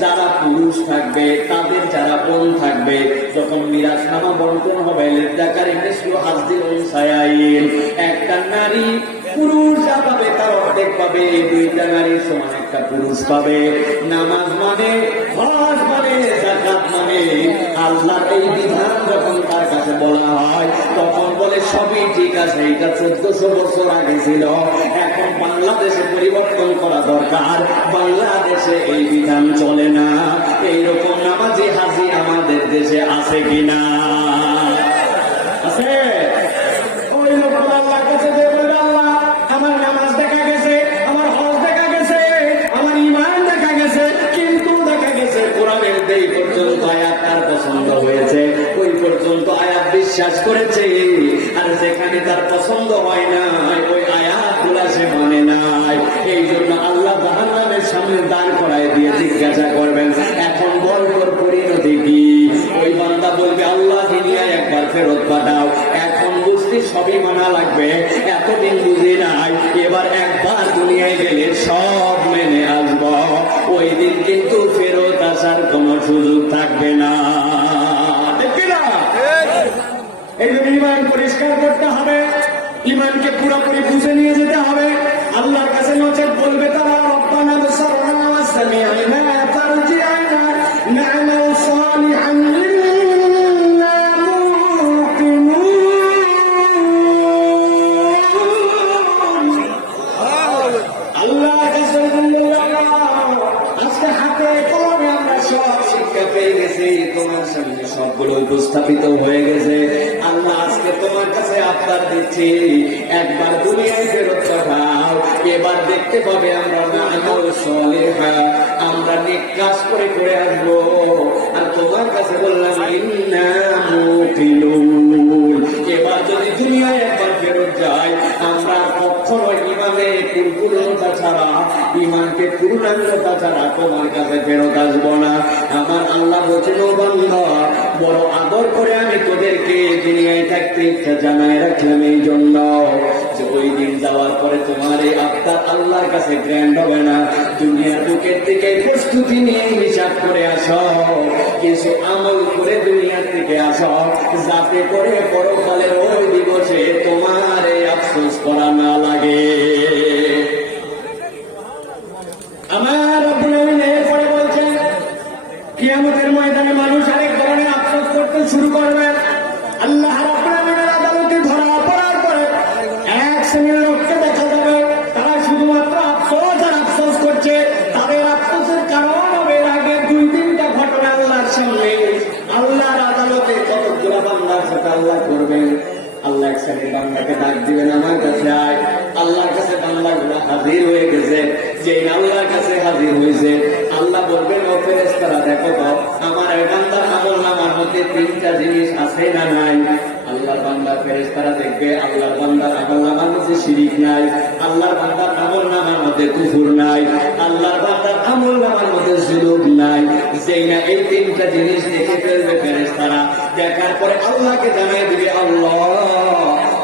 যারা পুরুষ থাকবে তাদের যারা বোন থাকবে, যখন মিরাসনামা বন্টন হবে লিযাকারি মিসলু হাজ্জিল উনসায়াইন, একটা নারী পুরুষ যা পাবে তার অর্ধেক পাবে, 2টা নারীর সমান একটা পুরুষ পাবে। নামাজ মানে, হজ মানে, যাকাত মানে, আল্লাহর এই বিধান যখন তার কাছে বলা হয় তখন বলে সবই ঠিক আছে, এটা 1400 বছর আগে ছিল, এখন বাংলাদেশে পরিবর্তন করা দরকার, বাংলাদেশে এই বিধান চলে না। এইরকম নামাজি হাজি আমাদের দেশে আছে কিনা? আছে? ওই লোক আল্লাহর কাছে যে বলবে আল্লাহ আমার নামাজ দেখা গেছে, আমার হজ দেখা গেছে, আমার ঈমান দেখা গেছে, কিন্তু দেখা গেছে কোরআনের এই পর্যন্ত আয়াত তার পছন্দ হয়েছে, ওই পর্যন্ত আয়াত বিশ্বাস করেছে, আর যেখানে তার পছন্দ হয় না ওই আয়াতগুলা সে মানে নাই। এই জন্য আল্লাহ জাহান্নামের সামনে দাঁড় করায় দিয়ে জিজ্ঞাসা করবেন এখন বল তোর পরিণতি কি? ওই বান্দা বলবে আল্লাহ দুনিয়ায় একবার ফেরত পাঠাও, এখন বুঝতে সবই মানা লাগবে, এতদিন বুঝি নাই, এবার একবার দুনিয়ায় গেলে সব মেনে আসব, ওই দিন কিন্তু ফেরত আসার কোনো সুযোগ থাকবে না, ঠিক না? এই জন্য ঈমান পরিষ্কার করতে হবে, ঈমানকে পুরোপুরি বুঝে নিয়ে যেতে হবে। আল্লাহর কাছে নচেত বলবে তারা রব্বানা বসরনা ওয়া সামি'না ফারজি'না না'মাল সালিহান ইন্না মুকিনুন। আল্লাহর কাছে আজকে হাতে কলমে আমরা সব শিক্ষা পেয়ে গেছি, তোমার সামনে সবগুলো উপস্থাপিত হয়ে গেছে। আল্লাহ আজকে তোমার কাছে আবদার দিচ্ছি একবার দুনিয়ায় ফেরত পাঠাও, এবার দেখতে পাবে আমরা না'মাল সালিহা, আমরা নেক কাজ করে করে আসবো, আর তোমার কাছে বললাম ইন্না মুকিনুন, এবার পরিপূর্ণতা ছাড়া, ইমানকে পূর্ণাঙ্গতা ছাড়া তোমার কাছে ফেরত আসবো না। আমার আল্লাহ বলছেন, ও বান্দা, বড় আদর করে আমি তোদেরকে দুনিয়ায় থাকতে ইচ্ছা জানায় রাখলাম এই জন্য যে ওই দিন যাওয়ার পরে তোমার এই আত্মার আল্লাহর কাছে গ্র্যান্ড হবে না। দুনিয়ার বুকের থেকে প্রস্তুতি নিয়ে হিসাব করে আসো, কিছু আমল করে দুনিয়ার থেকে আসো, যাতে করে পরকালের ওই দিবসে তোমার এই আফসোস করা না লাগে। আমার রব্বুল আমিন এরপরে বলছেন, কিয়ামতের ময়দানে মানুষ আরেক ধরনের আফসোস করতে শুরু করবে। আল্লাহ রাব্বুল আমিনের আদালতে ধরা পড়ার পরে এক শ্রেণীর লোককে দেখা যাবে, তারা শুধুমাত্র আফসোস আর আফসোস করছে। তাদের আফসোসের কারণ হবে আগে 2-3টা ঘটনা আল্লাহর সামনে, আল্লাহর আদালতে কতগুলো বান্দার সাথে আল্লাহ করবেন। আল্লাহ এক শ্রেণীর বান্দাকে ডাক দিবেন, আমার কাছে আয়। আল্লাহর কাছে বান্দাগুলো হাজির হয়ে গেছে। যেই আল্লাহর কাছে হাজির হয়েছে, আল্লাহ বলবেন, ও ফেরেশতারা দেখো তো আমার এই বান্দার আমলনামার মধ্যে 3টা জিনিস আছে না নাই। আল্লাহর বান্দা ফেরেশতারা দেখবে আল্লাহর বান্দার আমলনামার মধ্যে শিরিক নাই, আল্লাহর বান্দার আমলনামার মধ্যে কুফর নাই, আল্লাহর বান্দার আমলনামার মধ্যে জুলুম নাই। যেই না এই 3টা জিনিস দেখে ফেলবে ফেরেশতারা, দেখার পরে আল্লাহকে জানিয়ে দিবে, আল্লাহ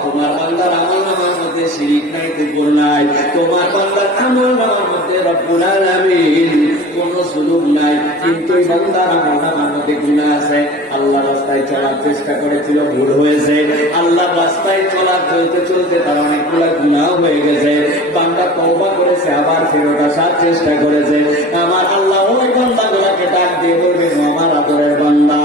তোমার বান্দার আমলনামার মধ্যে শিরিক নাই, কুফর নাই, তোমার বান্দার আমলনামার মধ্যে রব্বুল আলামিন কোনো জুলুম নাই, কিন্তু এই বান্দার আমলনামার মধ্যে গুনাহ আছে। আল্লাহ রাস্তায় চলার চেষ্টা করেছিল, ভুল হয়েছে। আল্লাহ রাস্তায় চলতে চলতে তার অনেকগুলো গুনাহ হয়ে গেছে। বান্দা তওবা করেছে, আবার ফেরত আসার চেষ্টা করেছে। আমার আল্লাহ ওই বান্দাগুলোকে ডাক দিয়ে বলবেন, আমার আদরের বান্দা,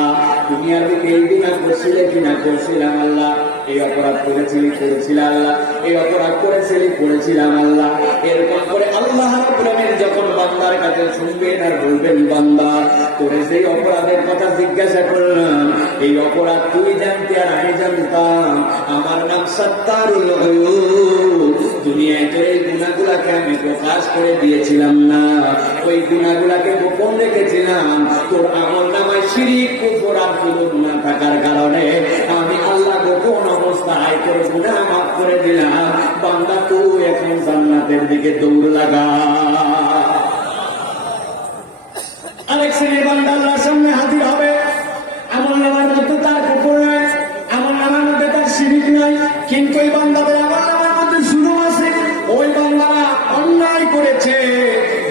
দুনিয়ার বুকে এই গুনাহ করছিলে কিনা? করছিলাম আল্লাহ। এই অপরাধ করেছিলি? করেছিলাম আল্লাহ। এই অপরাধ করেছিলি? করেছিলাম আল্লাহ। এরকম করে আল্লাহ রাব্বুল আমিন যখন বান্দার কাছে শুনবেন আর বলবেন, বান্দা তোরে সেই অপরাধের কথা জিজ্ঞাসা করলাম, এই অপরাধ তুই জানতি আর আমি জানতাম। আমার নাম সাত্তারুল গায়ুব। দুনিয়ায় তোর এই গুনাহগুলোকে আমি প্রকাশ করে দিয়েছিলাম না, ওই গুনাহগুলোকে গোপন রেখেছিলাম। তোর আমলনামায় শিরিক, কুফর আর জুলুম না থাকার কারণে আমি আল্লাহ গোপন অবস্থায় তোর গুনাহ মাফ করে দিলাম। বান্দা তুই এখন জান্নাতের দিকে দৌড় লাগা। আরেক শ্রেণীর বান্দা আল্লাহর সামনে হাজির হবে, আমলনামার মধ্যে তার কুফর নাই, আমলনামার মধ্যে তার শিরিক নাই, কিন্তু এই বান্দাদের আমলনামার মধ্যে জুলুম আছে। ওই বান্দারা অন্যায় করেছে,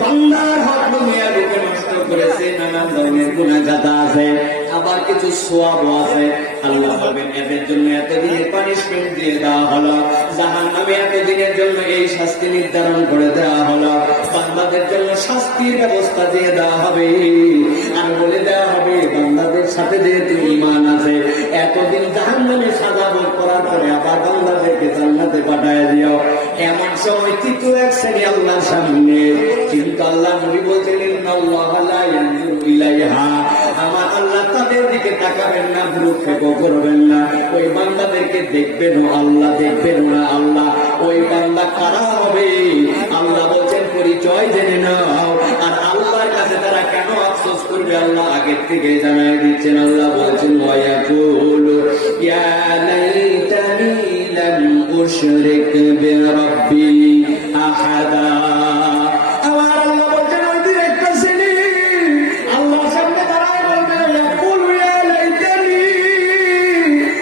বান্দার হক দুনিয়ার বুকে নষ্ট করেছে, নানান ধরনের গুনাহগাতা আছে, আবার কিছু সওয়াবও আছে। আল্লাহ বলবেন, এদের জন্য এতদিনের পানিশমেন্ট দিয়ে দেওয়া হলো, জাহান্নামে এতদিনের জন্য এই শাস্তি নির্ধারণ করে দেওয়া হলো, বান্দাদের জন্য শাস্তির ব্যবস্থা দিয়ে দেওয়া হবে। আর বলে দেওয়া হবে, বান্দাদের সাথে যেহেতু ঈমান আছে, এতদিন জাহান্নামে সাজা ভোগ করার পরে আবার বান্দাদেরকে জান্নাতে পাঠায় দিও। এমন সময় তৃতীয় এক শ্রেণী আল্লাহর সামনে, কিন্তু আল্লাহ নবী বলছেন, ইন্নাল্লাহা লা ইয়ানজুরু ইলাইহা, আমার আল্লাহ তাদের দিকে তাকাবেন না, ভ্রুক্ষেপও করবেন না। ওই বান্দাদেরকে দেখবেন আল্লাহ, দেখবেন না আল্লাহ। ওই বান্দা কারা হবে? আল্লাহ বলছেন, পরিচয় জেনে নাও। আর আল্লাহর কাছে তারা কেন আফসোস করবে আল্লাহ আগের থেকে জানাই দিচ্ছেন। আল্লাহ বলছেন, ওয়ায়াকুলু ইয়া লাইতানি লাম উশরিক বিরাব্বি আহাদা। আমার আল্লাহ বলছেন, ওই দিন একটা শ্রেণী আল্লাহর সামনে দাঁড়ায় বলবে, ইয়াকুলু ইয়া লাইতানি,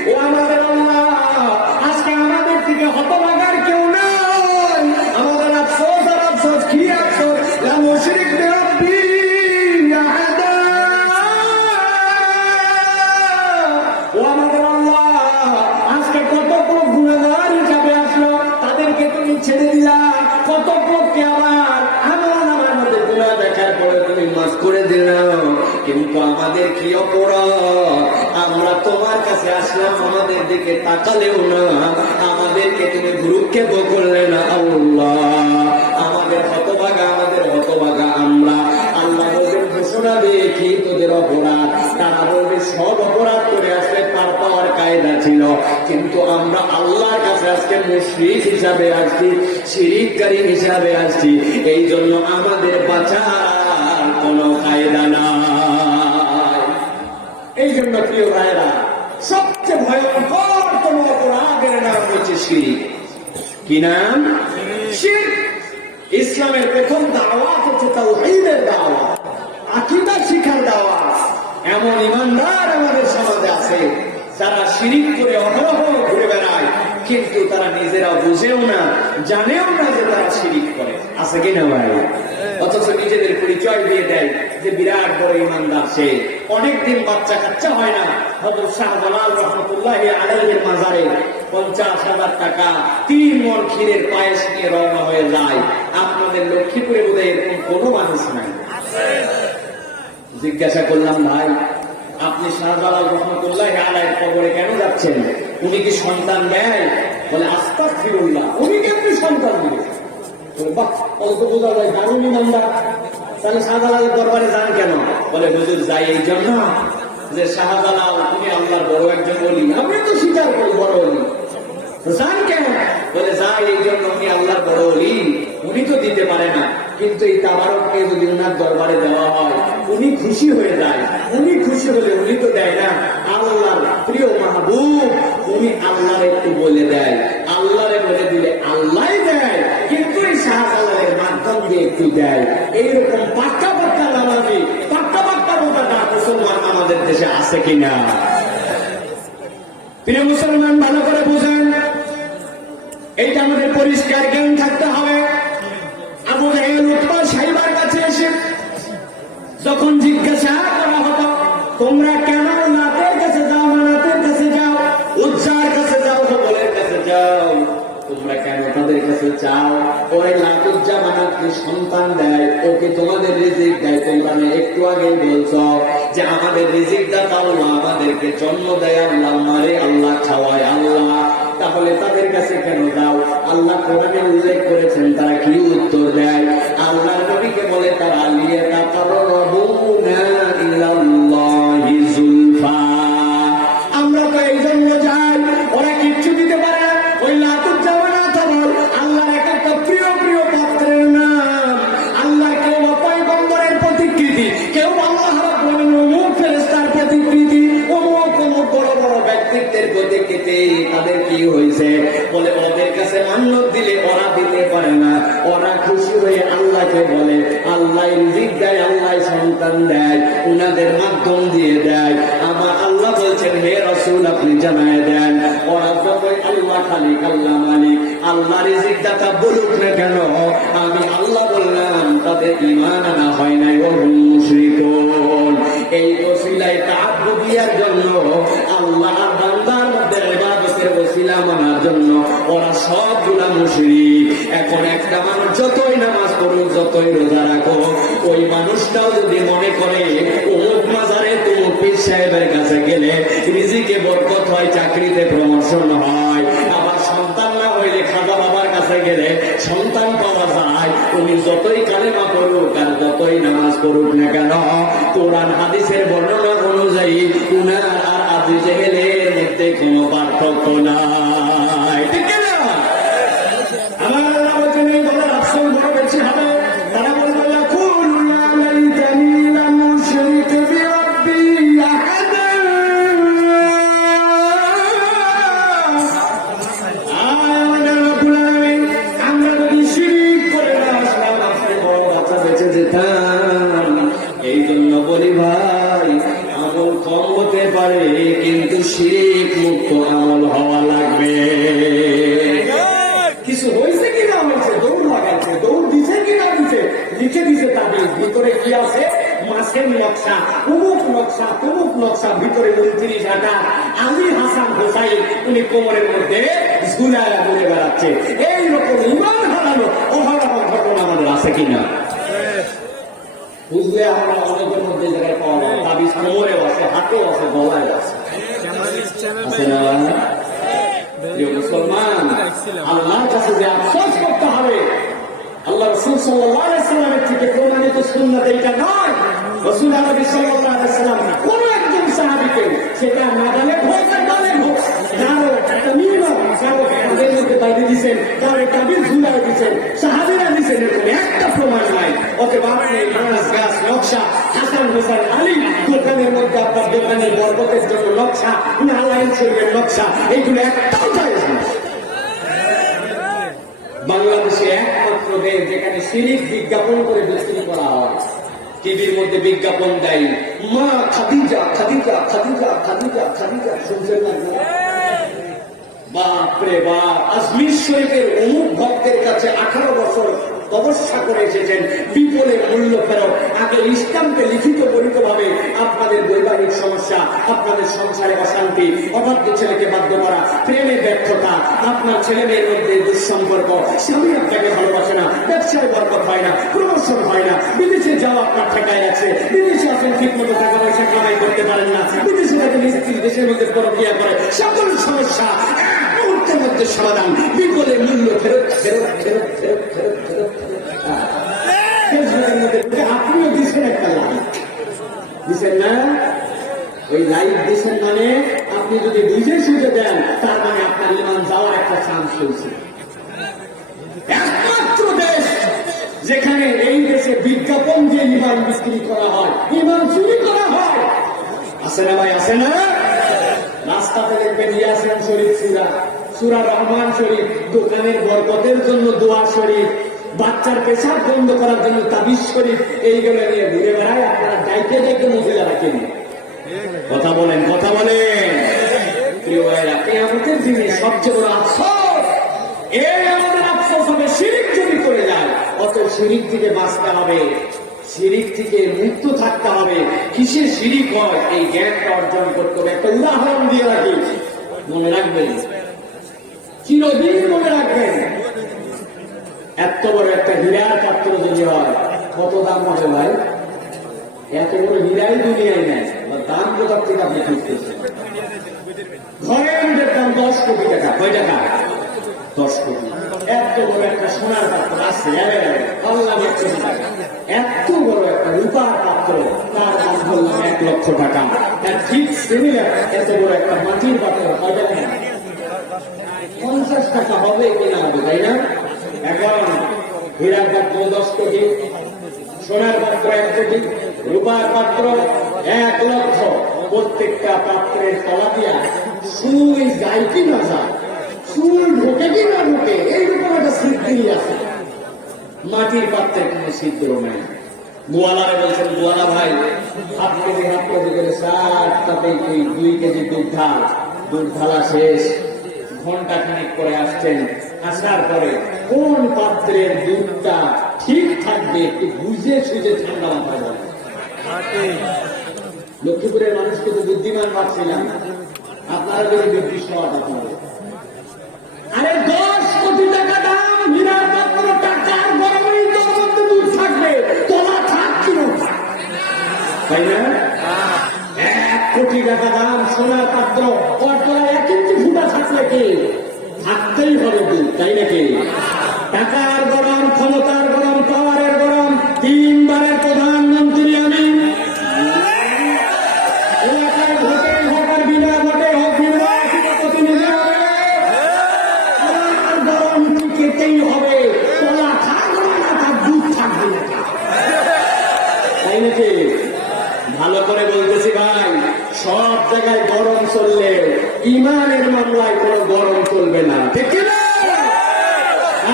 ও আমাদের আল্লাহ, আজকে আমাদের থেকে হতভাগার কেউ নাই। আমাদের আফসোস আর আফসোস, কি আফসোস? লাম উশরিক বিরাব্বি আহাদা। ও আমাদের আল্লাহ, আজকে কত গুনাহগার হিসাবে আসলো, তাদেরকে তুমি ছেড়ে দিলা। কত লোককে আবার আমলনামার মধ্যে গুনাহ দেখার পরে তুমি মাফ করে দিলাম, কিন্তু আমাদের কি অপরাধ? আমরা তোমার কাছে আসলাম, আমাদের দিকে তাকালেও না, আমাদেরকে তুমি ভ্রুক্ষেপ করলে না। আল্লাহ আমাদের হতভাগা, আমাদের হতভাগা আমরা। আল্লাহ বলবেন, ঘোষণা দিয়ে কি তোদের অপরাধ? তারা বলবে, সব অপরাধ করে আসলে পার পাওয়ার কায়দা ছিল, কিন্তু আমরা আল্লাহর কাছে আজকে মুশরিক হিসাবে আসছি, শিরিককারী হিসাবে আসছি, এই জন্য আমাদের বাঁচার কোনো কায়দা নাই। এই জন্য প্রিয় ভাইরা, সবচেয়ে ভয়ঙ্করতম অপরাধের নাম হচ্ছে শিরিক। কি নাম? শিরক। ইসলামের প্রথম দাওয়াত হচ্ছে তাওহীদের দাওয়াত, আকীদা শিখার দাওয়াত। এমন ইমানদার আমাদের সমাজে আছে যারা শিরিক করে অহরহ ঘুরে বেড়ায়, কিন্তু তারা নিজেরা বুঝেও না, জানেও না যে তারা শিরিক করে। আছে কিনা ভাই? অথচ নিজেদের পরিচয় দিয়ে দেয় যে বিরাট বড় ইমানদার সে। অনেকদিন বাচ্চা কাচ্চা হয় না, হযরত শাহজালাল রাহমাতুল্লাহি আলাইহির মাজারে 50,000 টাকা 3 মণ ক্ষীরের পায়েস নিয়ে রওনা হয়ে যায়। আপনাদের লক্ষ্মীপুরে বোধহয় এরকম কোনো মানুষ নাই। জিজ্ঞাসা করলাম, ভাই আপনি শাহজালাল রাহমাতুল্লাহি আলাইহির কবরে কেন যাচ্ছেন? উনি কি সন্তান দেয়? বলে আস্তাগফিরুল্লাহ, উনি কেমনি সন্তান দিবে? বাহ, অল্প বোঝা যায়, দারুণ ইমানদার। তাহলে শাহজালালের দরবারে যান কেন? বলে হুজুর যাই এই জন্য যে শাহজালাল উনি আল্লাহর বড় একজন ওলি, আমি তো স্বীকার করি বড় ওলি। যান কেন? বলে যাই এই জন্য উনি আল্লাহর বড় ওলি, উনি তো দিতে পারে না, কিন্তু এই তাবারককে যদি উনার দরবারে দেওয়া হয় উনি খুশি হয়ে যায়। উনি খুশি হলে উনি তো দেয় না, আল্লাহর প্রিয় মাহবুব উনি আল্লাহর একটু বলে দেয়, আল্লাহরে বলে দিলে আল্লাহ দেয়, কিন্তু এই শাহজালালের মাধ্যম দিয়ে একটু দেয়। এইরকম পাক্কা পাক্কা নামাজি, পাক্কা পাক্কা রোজাদার মুসলমান আমাদের দেশে আছে কিনা? প্রিয় মুসলমান, ভালো করে বুঝেন, এইটা আমাদের পরিষ্কার জ্ঞান থাকতে হবে। আবু জাহেল উতবা সাইবার কাছে এসে যখন জিজ্ঞাসা করা হতো, তোমরা কেন লাতের কাছে যাও, মানাতের কাছে যাও, উজ্জার কাছে যাও, হবলের কাছে যাও, তোমরা কেন তাদের কাছে চাও? ওই লাত উজ্জা মানাতকে সন্তান দেয়, ওকে তোমাদের রিজিক দেয়। তোমরা একটু আগে বলছো যে আমাদের রিজিক দাতা আল্লাহ, আমাদেরকে জন্ম দেয় আল্লাহ, মারে আল্লাহ, খাওয়ায় আল্লাহ, তাহলে তাদের কাছে কেন যাও? আল্লাহ কোরআনে উল্লেখ করেছেন তারা কি উত্তর দেয়? আল্লাহ নবীকে বলে তারা লিয়াতাকাররাবুনা ইলাল্লাহি যুলফা। আমরা তো এই জন্য যাই, ওরা কিচ্ছু দিতে পারে না। ওই লাতুর জামানা তোমার আল্লাহর এক একটা প্রিয় প্রিয় পাত্রের নাম। আল্লাহ কেউ পয়গম্বরের প্রতিকৃতি, কেউ আল্লাহ রাব্বুল আলামিন ফেরেশতার প্রতিকৃতি, অমুক অমুক বড় বড় ব্যক্তিত্বের প্রতিকৃতি। তাদের কি হয়েছে? বলে ওদের কাছে মান্যত দিলে ওরা দিতে পারে না। ওরা খুশি হয়ে আল্লাহকে বলে আল্লাহ রিজিক দেয়, আল্লাহ সন্তান দেয়, উনাদের মাধ্যম দিয়ে দেয়। আমার আল্লাহ বলছেন হে রাসূল আপনি জানায় দেন, ওরা যতই আল্লাহ খালিক, আল্লাহ মালিক, আল্লাহ রিজিক দাতা বলুক না কেন, আমি আল্লাহ বললাম তাদের ঈমান আনা হয় নাই, ও মুশরিকুন। এই ওসিলায় তাআব্বুদিয়ার জন্য, আল্লাহর বান্দার মধ্যে ইবাদতের ওসিলা মানার জন্য ওরা সবগুলা মুশরিক। এখন একটা মানুষ যতই নামাজ পড়ুক, যতই রোজা রাখো, ওই মানুষটাও যদি মনে করে অমুক মাজারে তমুক পীর সাহেবের কাছে গেলে রিজিকে বরকত হয়, চাকরিতে প্রমোশন হয়, আবার সন্তান না হইলে খাজা বাবার কাছে গেলে সন্তান পাওয়া যায়, উনি যতই কালেমা পড়ুক আর যতই নামাজ পড়ুক না কেন, কোরআন হাদিসের বর্ণনা অনুযায়ী উনার আর আবু জেহেলের মধ্যে কোনো পার্থক্য নাই। ঠিক না? আমার আল্লাহ বলেন এই বলার অপশন বড় বেশি হবে। তারা বলবে ইয়াকুলু ইয়া লাইতানি লাম উশরিক বিরাব্বি আহাদা। আমরা যদি শিরিক করে না আসলাম, আপনি বড় বাচ্চা বেঁচে যেতাম। এই জন্য বলি ভাই, আমল কম হতে পারে কিন্তু শিরিক মুক্ত আমল হওয়া লাগবে। কিছু হয়েছে কি না হয়েছে, দৌড় লাগাইছে, দৌড় দিছে কি না দিছে, লিখে দিছে তাদের ভিতরে কি আছে, মাসের নকশা, অমুক নকশা, তমুক নকশা, ভিতরে 29 হাঁটা আলী হাসান হোসাইন উনি কোমরের মধ্যে ঝুলায় ঘুরে বেড়াচ্ছে। এইরকম ইমান হারানো অহরহ ঘটনা আমাদের আছে কিনা? বুঝলে আমরা অনেকের মধ্যে জায়গায় পাওয়া যায়, তাবিজ কোমরেও আছে, হাতেও আছে, গলায় আছে। মুসলমান, আল্লাহর কাছে যে আফসোস করতে হবে, আল্লাহ রাসূল সাল্লাল্লাহু আলাইহি ওয়াসাল্লামের থেকে প্রমাণিত সুন্নাত এইটা নয়। রাসূল আরবি সাল্লাল্লাহু আলাইহি ওয়াসাল্লাম কোন একজন সাহাবীকে, সেটা নাগালে হোক আর ডালে হোক, কারো তামিম, কারো তাদের মধ্যে দাবি দিচ্ছেন, কারো তাবিজ ঝুলাই দিচ্ছেন, সাহাবীরা দিচ্ছেন, এরকম একটা প্রমাণ নাই। ওকে বাপরে মাস গাছ নকশা, হাসান হোসেন আলী দোকানের মধ্যে আপনার দোকানের বরকতের জন্য নকশা, নারায়ণ শরীফের নকশা, এইগুলো একটাও জায়েজ না। বাংলাদেশে একমাত্র দেশ যেখানে শিরিক বিজ্ঞাপন করে বিক্রি করা হয়। টিভির মধ্যে বিজ্ঞাপন দেয়, মা খাদিজা খাদিজা খাদিজা খাদিজা খাদিজা, শুনছেন না? বাপরে বাপ, আজমির শরীফের অমুক ভক্তের কাছে 18 বছর তপস্যা করে এসেছেন, বিপুলের মূল্য ফেরত। আগে ইসলামকে লিখিত বলিত ভাবে আপনাদের বৈবাহিক সমস্যা, আপনাদের সংসারে অশান্তি, অবাধ্য ছেলেকে বাধ্য করা, প্রেমে ব্যর্থতা, আপনার ছেলে মেয়ের মধ্যে দুঃসম্পর্ক, স্বামী আপনাকে ভালোবাসে না, ব্যবসায় বরকত হয় না, প্রমোশন হয় না, বিদেশে যাওয়া আপনার ঠেকায় আছে, বিদেশে আছেন ঠিক মতো টাকা পয়সা কামাই করতে পারেন না, বিদেশে থাকেন স্ত্রী দেশের মধ্যে পরক্রিয়া করে, সকল সমস্যা মুহূর্তের মধ্যে সমাধান, বিপুলে মূল্য ফেরত ফেরত ফেরত ফেরত ফেরত ফেরত। আপনিও দিচ্ছেন একটা লাইফ, দিচ্ছেন না? ওই লাইফ দিচ্ছেন মানে আপনি যদি বুঝে সুঝে দেন, তার মানে আপনার ইমান যাওয়ার একটা চান্স হয়েছে। একমাত্র দেশ যেখানে এই দেশে বিজ্ঞাপন যে ইমান বিক্রি করা হয়, ইমান চুরি করা হয়, আছে না ভাই, আছে না? রাস্তাতে দেখবেন ইয়াসিন শরীফ সুরা, সুরা রহমান শরীফ, দোকানের বরকতের জন্য দোয়া শরীফ, বাচ্চার পেশাব বন্ধ করার জন্য তাবিজ শরীফ, এইগুলো নিয়ে ঘুরে বেড়ায়। আপনারা ডাইকে ডাইকে মহিলা রাখেন। কথা বলেন, কথা বলেন। প্রিয় ভাইরা, কিয়ামতের দিনে সবচেয়ে বড় আফসোস, এই আমাদের আফসোস হবে শিরিক যদি করে যায়। অত শিরিক থেকে বাঁচতে হবে, শিরিক থেকে মুক্ত থাকতে হবে। কিসের শিরিক হয় এই জ্ঞানটা অর্জন করতে হবে। একটা উদাহরণ দিয়ে রাখি, মনে রাখবেন, চিরদিন মনে রাখবেন। এত বড় একটা হীরার পাত্র যদি হয়, কত দাম হবে ভাই? এত বড় হীরাই দুনিয়ায় নেয়, দাম কোথার থেকে আপনি খুঁজতেছেন? ঘরের দাম 10 কোটি টাকা। কয় টাকা? 10 কোটি। এত বড় একটা সোনার পাত্র আছে, এত বড় একটা রূপার পাত্র, তার দাম বললাম 1 লক্ষ টাকা। তার ঠিক সিমিলার এত বড় একটা মাটির পাত্র, কয় টাকা? 50 টাকা হবে কিনা হবে, তাই না? এখন হীরার পাত্র 10 কোটি, সোনার পাত্র 1 কোটি, রূপার পাত্র 1 লক্ষ। প্রত্যেকটা পাত্রের তলা দিয়া সুই যায় কি না যায়, সুই ঢোকে কি না ঢোকে, এইরকম একটা সিদ্ধি আছে। মাটির পাত্রের কোন সিদ্ধ নেই। গোয়ালারে বলছেন, গোয়ালা ভাই 7 কেজি 8 কেজি করে 2 কেজি দুধ ঢাল। দুধ ঢালা শেষ, ঘন্টা খানিক করে আসছেন, আসার পরে কোন পাত্রের দুধটা ঠিক থাকবে একটু বুঝে সুঝে ঠান্ডা মাথায় বলে। লক্ষ্মীপুরের মানুষকে তো বুদ্ধিমান পাচ্ছিলাম, আপনারা যদি নির্দিষ্ট হওয়াটা হবে। আরে 10 কোটি টাকা দাম হীরার পাত্র, টাকার গরমেই তোর মধ্যে দুধ থাকবে, তোলা থাক কি না, তাই না? 1 কোটি টাকা দাম সোনার পাত্র, ওর তলায় 1 ইঞ্চি ফুটা থাকলে কি থাকতেই হবে দুধ, তাই নাকি? টাকার গরম, ক্ষমতার গরম, পাওয়ারের গরম, 3 বারের প্রধানমন্ত্রী আমি। এলাকায় ভোটে হোক আর বিনা ভোটে হোক, নির্বাচিত প্রতিনিধি হবে, গরম খেতেই হবে, তোলা থাকবে না, তার দুধ থাকবে না, তাই নাকি? ভালো করে বলতেছি ভাই, সব জায়গায় গরম চললে ইমানের মামলায় কোনো গরম চলবে না, ঠিক না?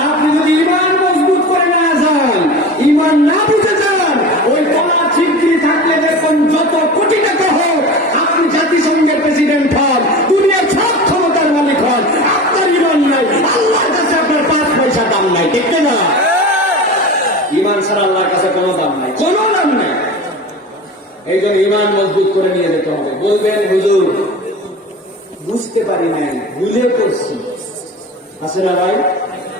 আপনি যদি ইমান মজবুত করে না যান, ইমান না বুঝে যান, ওই তোলা ঠিকরি থাকলে দেখুন যত কোটি টাকা হোক, আপনি জাতিসংঘের প্রেসিডেন্ট হন, দুনিয়ার সব ক্ষমতার মালিক হন, আপনার ইমান নাই, আল্লাহর কাছে আপনার 5 পয়সা দাম নাই, ঠিক না? ইমান ছাড়া আল্লাহর কাছে কোনো দাম নাই, কোনো দাম নাই। এই জন্য ইমান মজবুত করে নিয়ে যেতে হবে। বলবেন হুজুর বুঝতে পারি নাই, ভুলে করছি, আছে না ভাই?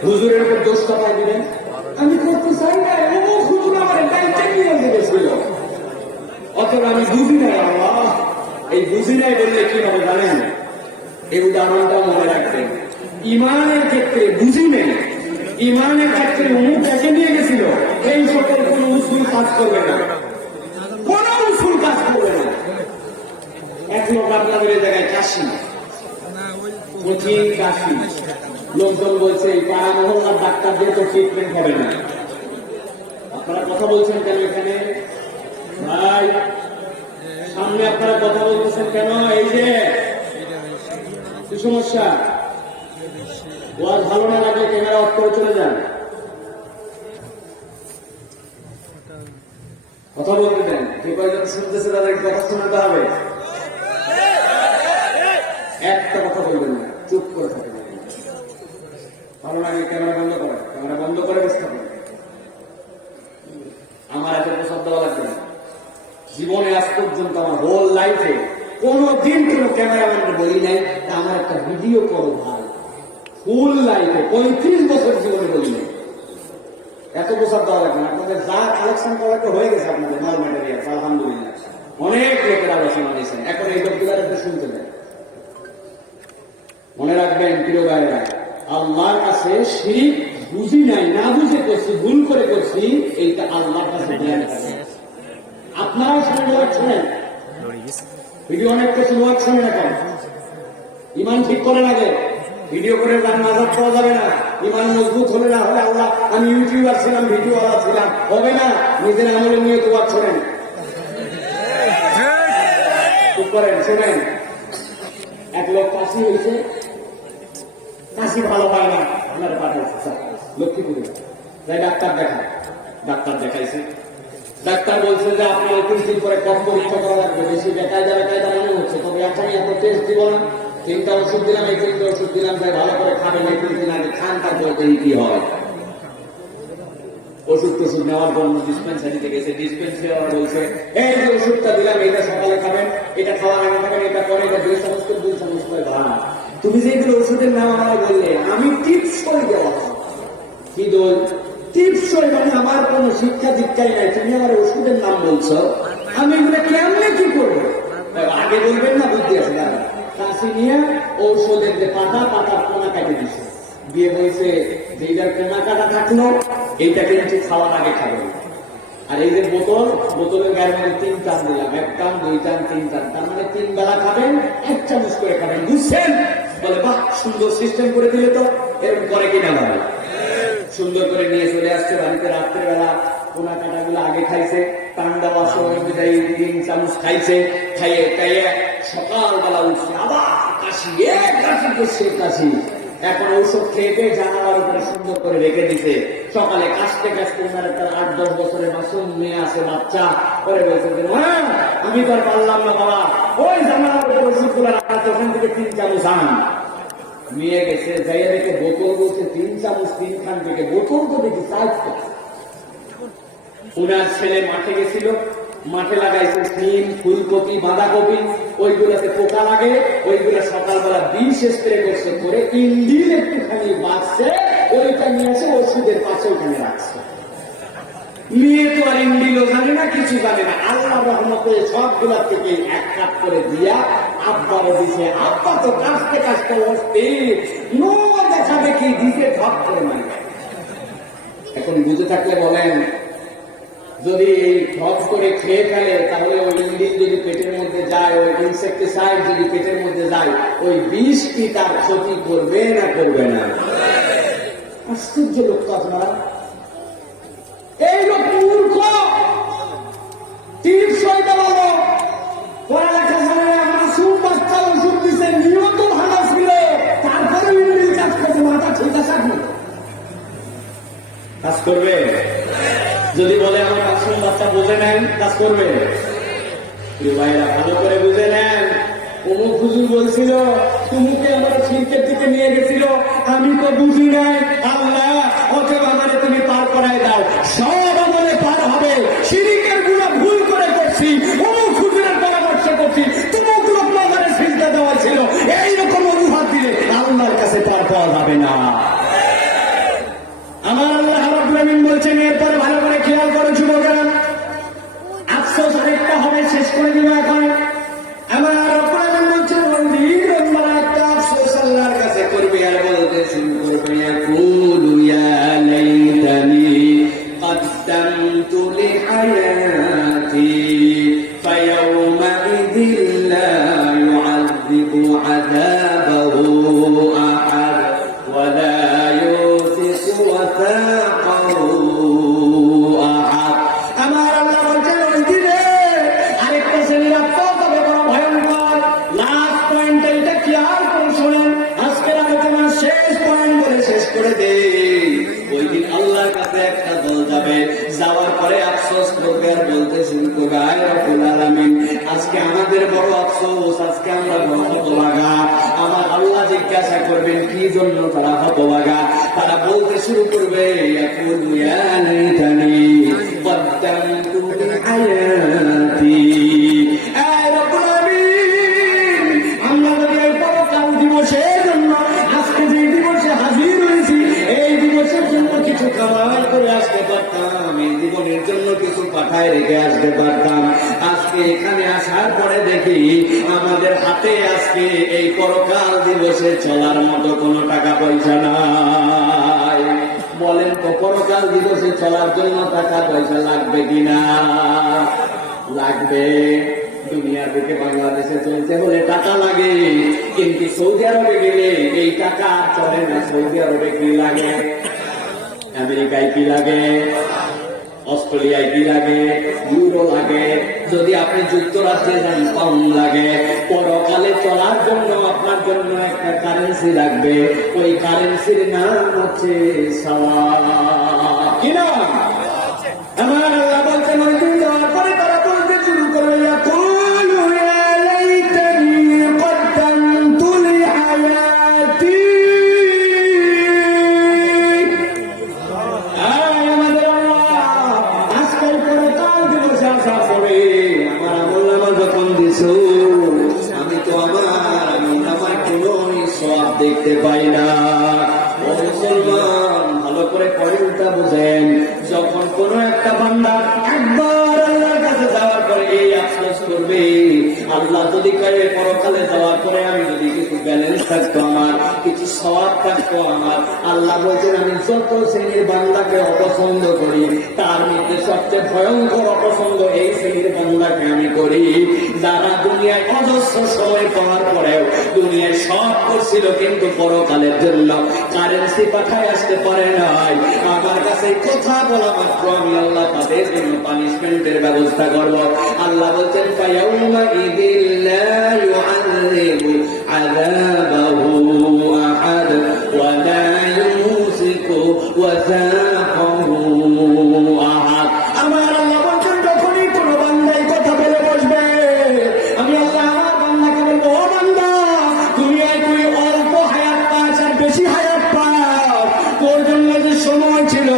হুজুরের উপর দোষ কাটাই দিবেন, আমি করতে চাই না, হুজুর আমার দায়িত্ব নিয়ে গেছিল, অথবা আমি বুঝি নাই। আল্লাহ, এই বুঝি নাই বললে কি হবে জানেন? এই উদাহরণটা মনে রাখবেন। ইমানের ক্ষেত্রে বুঝি নেই, ইমানের ক্ষেত্রে অমুক একে নিয়ে গেছিল, এই সকল কোন উসুল কাজ করবে না, কোন উসুল কাজ করবে না। এক লোক আপনাদের জায়গায় কাশি, কঠিন কাশি, লোকজন বলছে এই পাড়া মহল্লার ডাক্তার দিয়ে তো ট্রিটমেন্ট হবে না। আপনারা কথা বলছেন কেন এখানে ভাই? সামনে আপনারা কথা বলতেছেন কেন? এই যে কি সমস্যা? ওয়াজ ভালো না লাগলে ক্যামেরা অফ করে চলে যান। কথা বলতে দেন, যে কয়েকজন শুনতেছে তাদের কথা শোনাতে হবে। একটা কথা বলবেন না, চুপ করে থাকবেন। ভালো লাগে ক্যামেরা বন্ধ করে, ক্যামেরা বন্ধ করে বসতে হবে। আমার এত প্রসাদ দেওয়া লাগবে না। জীবনে আজ পর্যন্ত আমার হোল লাইফে কোনদিন কোন ক্যামেরাম্যানকে বলি নাই আমার একটা ভিডিও করো ভাই। ফুল লাইফে 35 বছর জীবনে বলি নাই। এত প্রসাদ দেওয়া লাগবে না। আপনাদের যা কালেকশন করা হয়ে গেছে আপনাদের মাল ম্যাটেরিয়াল, আলহামদুলিল্লাহ। অনেক লোকের আলোচনা দিয়েছেন, এখন এই লোকগুলার একটু শুনতে দেন। মনে রাখবেন প্রিয় ভাইরা, আল্লাহর কাছে শিরক বুঝি নাই, না বুঝে করছি, ভুল করে করছি, এইটা আল্লাহর কাছে জ্ঞান আছে। আপনারাও শোনেন ভিডিও, অনেক কিছু লোক শোনেন। এখন ইমান ঠিক করেন আগে, ভিডিও করে যান, নাজাত পাওয়া যাবে না। ইমান মজবুত হলে না হলে আল্লাহ, আমি ইউটিউবার ছিলাম, ভিডিও আলা ছিলাম, হবে না। নিজের আমলে নিয়ে তো শোনেন, চুপ করেন, শোনেন। এক লোক কাশি হয়েছে, কাশি ভালো পায় না, আপনারা পাঠাইছে লক্ষ্মীপুরে, তাই ডাক্তার দেখায়। ডাক্তার দেখাইছে, ডাক্তার বলছে যে আপনার 21 দিন পরে কম পরীক্ষা করা লাগবে, বেশি বেকায় যাবে মনে হচ্ছে, তবে এখনই এত টেস্ট দিব না। 3টা ওষুধ দিলাম, এই 3টে ওষুধ দিলাম, তাই ভালো করে খাবেন, 21 দিন আগে খান, তারপর কি হয়। ওষুধ টষুধ নেওয়ার জন্য ডিসপেন্সারিতে গেছে, ডিসপেন্সারি বলছে এই যে ওষুধটা দিলাম, এটা সকালে খাবেন, এটা খাওয়ার আগে খাবেন, এটা পরে, এটা 2 সমস্ত ভাড়া। তুমি যেগুলো ওষুধের নাম আমাকে বললে, আমি টিপসই দেওয়া। কি দোল টিপসই? মানে আমার কোন শিক্ষা দীক্ষাই নাই, তুমি আমার ওষুধের নাম বলছো, আমি এগুলো কেমনে কি করবো? আগে বলবেন না, বুদ্ধি আছে দাদা। কাশি নিয়ে ঔষধের যে পাতার কোনা কাটে দিছে, দিয়ে বলছে যে এইটার কোনা কাটা থাকলো, এইটা কিন্তু খাওয়ার আগে খাবেন। আর এই যে বোতলের গায়ের মধ্যে 3 টান দিলাম, 1 টান 2 টান 3 টান, তার মানে 3 বেলা খাবেন, 1 চামচ করে খাবেন, বুঝছেন? বলে বাহ, সুন্দর সিস্টেম করে দিলে তো। এরকম করে কিনা ভাবে সুন্দর করে নিয়ে চলে আসছে বাড়িতে। রাত্রেবেলা কোনা কাটা গুলো আগে খাইছে, টান দেওয়ার সময় 3 চামচ খাইছে, খাইয়ে সকালবেলা উঠছে, আবার কাশি, কাশি করছে, কাশি। এখন ঔষধ খেয়ে জানালার উপরে সুন্দর করে রেখে দিছে। সকালে কাশতে ওনার একটা 8-10 বছরের মাসুম মেয়ে আছে, বাচ্চা, করে বলছে যে আমি তো আর পারলাম না বাবা, ওই জানালার উপরে ওষুধ গুলো রাখা, ওখান থেকে 3 চামচ আন। নিয়ে গেছে, যাইয়া দেখে বোতল বলছে 3 চামচ 3 খান থেকে, বোতল তো দেখি 4টা। উনার ছেলে মাঠে গেছিল, মাঠে লাগাইছে সিম, ফুলকপি, বাঁধাকপি, ওইগুলাতে পোকা লাগে, ওইগুলো সকালবেলা বিষ স্প্রে করছে, করে ইন্ডিল একটুখানি বাঁচছে, ওইটা নিয়ে আসে ওষুধের পাশে ওখানে রাখছে। নিয়ে তো আর ইন্ডিলও জানে না, কিছু জানে না। আল্লাহ রহমতে সবগুলা থেকে 1 কাপ করে দিয়া আব্বারও দিছে। আব্বা তো কাশতে অস্থির, নো দেখা দেখি দিতে ঠক করে মানে। এখন বুঝে থাকলে বলেন, যদি এই ঠক করে খেয়ে ফেলে, তাহলে ওই ইন্ডিল যদি পেটের মধ্যে যায়, ওই ইনসেকটিসাইড যদি পেটের মধ্যে যায়, ওই বিষ কি তার ক্ষতি করবে না করবে না? আশ্চর্য লোক তো আপনারা। এই লোক মূর্খ, টিপসই দেওয়ালো, পড়ালেখা জানে না, মাসুম বাচ্চা ওষুধ দিছে, নিয়ত ভালো ছিল, তারপরে ইন্ডিল কাজ করছে, মাথা ঠিক আছে আপনি কাজ করবে? যদি বলে আমার মাসুম বাচ্চা বুঝে নেন, কাজ করবে? ভাইরা ভালো করে বুঝে নেন। অমুক হুজুর বলছিল, তুমুকে আমার শিরকের দিকে নিয়ে গেছিল, আমি তো বুঝি নাই, আল্লাহ অথবা আমারে তুমি পার করায় দাও, সব আমলে পার হবে। শিরকের গুণা ভুল করে করছি, অমুক হুজুরের পরামর্শ করছি, তুমুক লোক আমারে সিজদা দেওয়া ছিল, এইরকম অজুহাত দিলে আল্লাহর কাছে পার পাওয়া যাবে না। আমার আল্লাহ রাব্বুল আমিন বলছেন, এরপরে ভালো করে খেয়াল করে যুবকেরা, আফসোস আরেকটা হবে, শেষ করে দিব এখন। আমার রাব্বুল আমিন বলছেন, একটা আফসোস আল্লাহর কাছে করবে, আর বলতে শুরু করবে, আফসোস, আজকে আমরা হতভাগা। আমার আল্লাহ জিজ্ঞাসা করবেন কি জন্য তারা হতভাগা। তারা বলতে শুরু করবে ইয়াকুলু ইয়া লাইতানি কদ্দামতু লিহায়াতি। এই রব্বুল আলামিন, আমরা যদি এই পরকাল দিবসের জন্য আজকে যে দিবসে হাজির হয়েছি, এই দিবসের জন্য কিছু কামাই করে আসতে পারতাম, এই জীবনের জন্য কিছু পাঠায় রেখে আসতে পারতাম। আজকে এখানে আসার পরে দেখি আমাদের হাতে আজকে এই পরকাল দিবসে চলার মতো কোনো টাকা পয়সা নাই। বলেন তো পরকাল দিবসে চলার জন্য টাকা পয়সা লাগবে কিনা? লাগবে। দুনিয়ার দিকে বাংলাদেশে চলতে হলে টাকা লাগে, কিন্তু সৌদি আরবে গেলে এই টাকা আর চলে না। সৌদি আরবে কি লাগে? আমেরিকায় কি লাগে? অস্ট্রেলিয়ায় কি লাগে? ইউরো লাগে। যদি আপনি যুক্তরাষ্ট্রে যান পাউন্ড লাগে। পরকালে চলার জন্য আপনার জন্য একটা কারেন্সি লাগবে। ওই কারেন্সির নাম হচ্ছে সাওয়াব। কি নাম? আমার আল্লাহ বলছেন ওই দিন যাওয়ার পরে তারা বলতে শুরু করবে ইয়াকুলু ইয়া লাইতানি কদ্দামতু লিহায়াতি। আমাদের আল্লাহ আজকাল পরকাল দিবসে আসার পরে আমার আমলনামা যখন দিছো, আমি তো আমার কোনো সওয়াব দেখতে পাই না। ও মুসলমান, ভালো করে পয়েন্টটা বুঝেন। যখন কোন একটা বান্দা একবার আল্লাহর কাছে যাওয়ার পরে এই আফসোস করবে, আল্লাহ যদি কয়ে পরকালে যাওয়ার পরে আমি যদি কিছু ব্যালেন্স থাকতো, আমার কিছু সওয়াব থাকতো, আমার আল্লাহ বলছেন আমি যত শ্রেণীর বান্দাকে অপছন্দ করি, তার মধ্যে সবচেয়ে ভয়ঙ্কর অপছন্দ এই শ্রেণীর বান্দাকে আমি করি, যারা দুনিয়ায় অজস্র সময় পাওয়ার পরেও দুনিয়ায় সব করছিল, কিন্তু পরকালের জন্য কারেন্সি পাঠায় আসতে পারে নাই। আমার কাছে কথা বলা মাত্র আমি আল্লাহ তাদের জন্য পানিশমেন্টের ব্যবস্থা করব। আল্লাহ বলছেন ফায়াউমা ইদিল লা ইউআযিবু আযাবাহু আহাদ ওয়া লা ইউসিকু ওয়াসাকাহু আহাদ। আমার আল্লাহ বলছেন যখনই কোন বান্দা এই কথা বলে বসবে, আমি আল্লাহ আমার বান্দাকে বলবো, ও বান্দা, দুনিয়ায় তুই অল্প হায়াত পাস আর বেশি হায়াত পাস, তোর জন্য যে সময় ছিল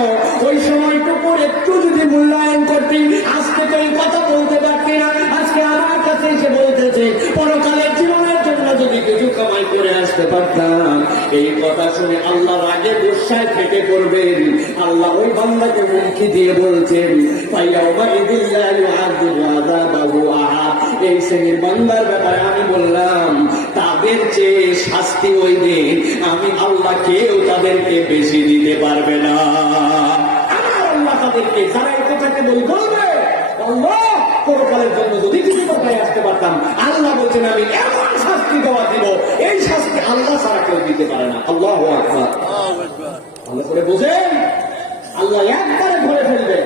ওই সময়টুকুর একটু যদি মূল্যায়ন করতি, আজকে তো এই কথা বলতে পারতি না। আজকে আমার কাছে এসে বলতেছে পরকালের জীবনের জন্য যদি কিছু কামাই করে আসতে পারতাম। এই কথা শুনে আল্লাহ রাগে গুসায় ফেটে পড়বেন। আল্লাহ ওই বান্দাকে হুমকি দিয়ে বলছেন ফায়াউমা ইদিল লা ইউআযিবু আযাবাহু আহাদ। এই শ্রেণীর বান্দার ব্যাপারে আমি বললাম তাদের চেয়ে শাস্তি ওই দিন আমি আল্লাহ কেউ তাদেরকে বেশি দিতে পারবে না। আল্লাহ তাদেরকে যারা এই কথাকে বলবে, আল্লাহ পরকালের জন্য যদি কিছু কথায় আসতে পারতাম, আল্লাহ বলছেন আমি এমন শাস্তি দেওয়া দিব, এই শাস্তি আল্লাহ ছাড়া কেউ দিতে পারে না। আল্লাহু আকবার। ভালো করে বুঝেন, আল্লাহ একবারে ধরে ফেলবেন।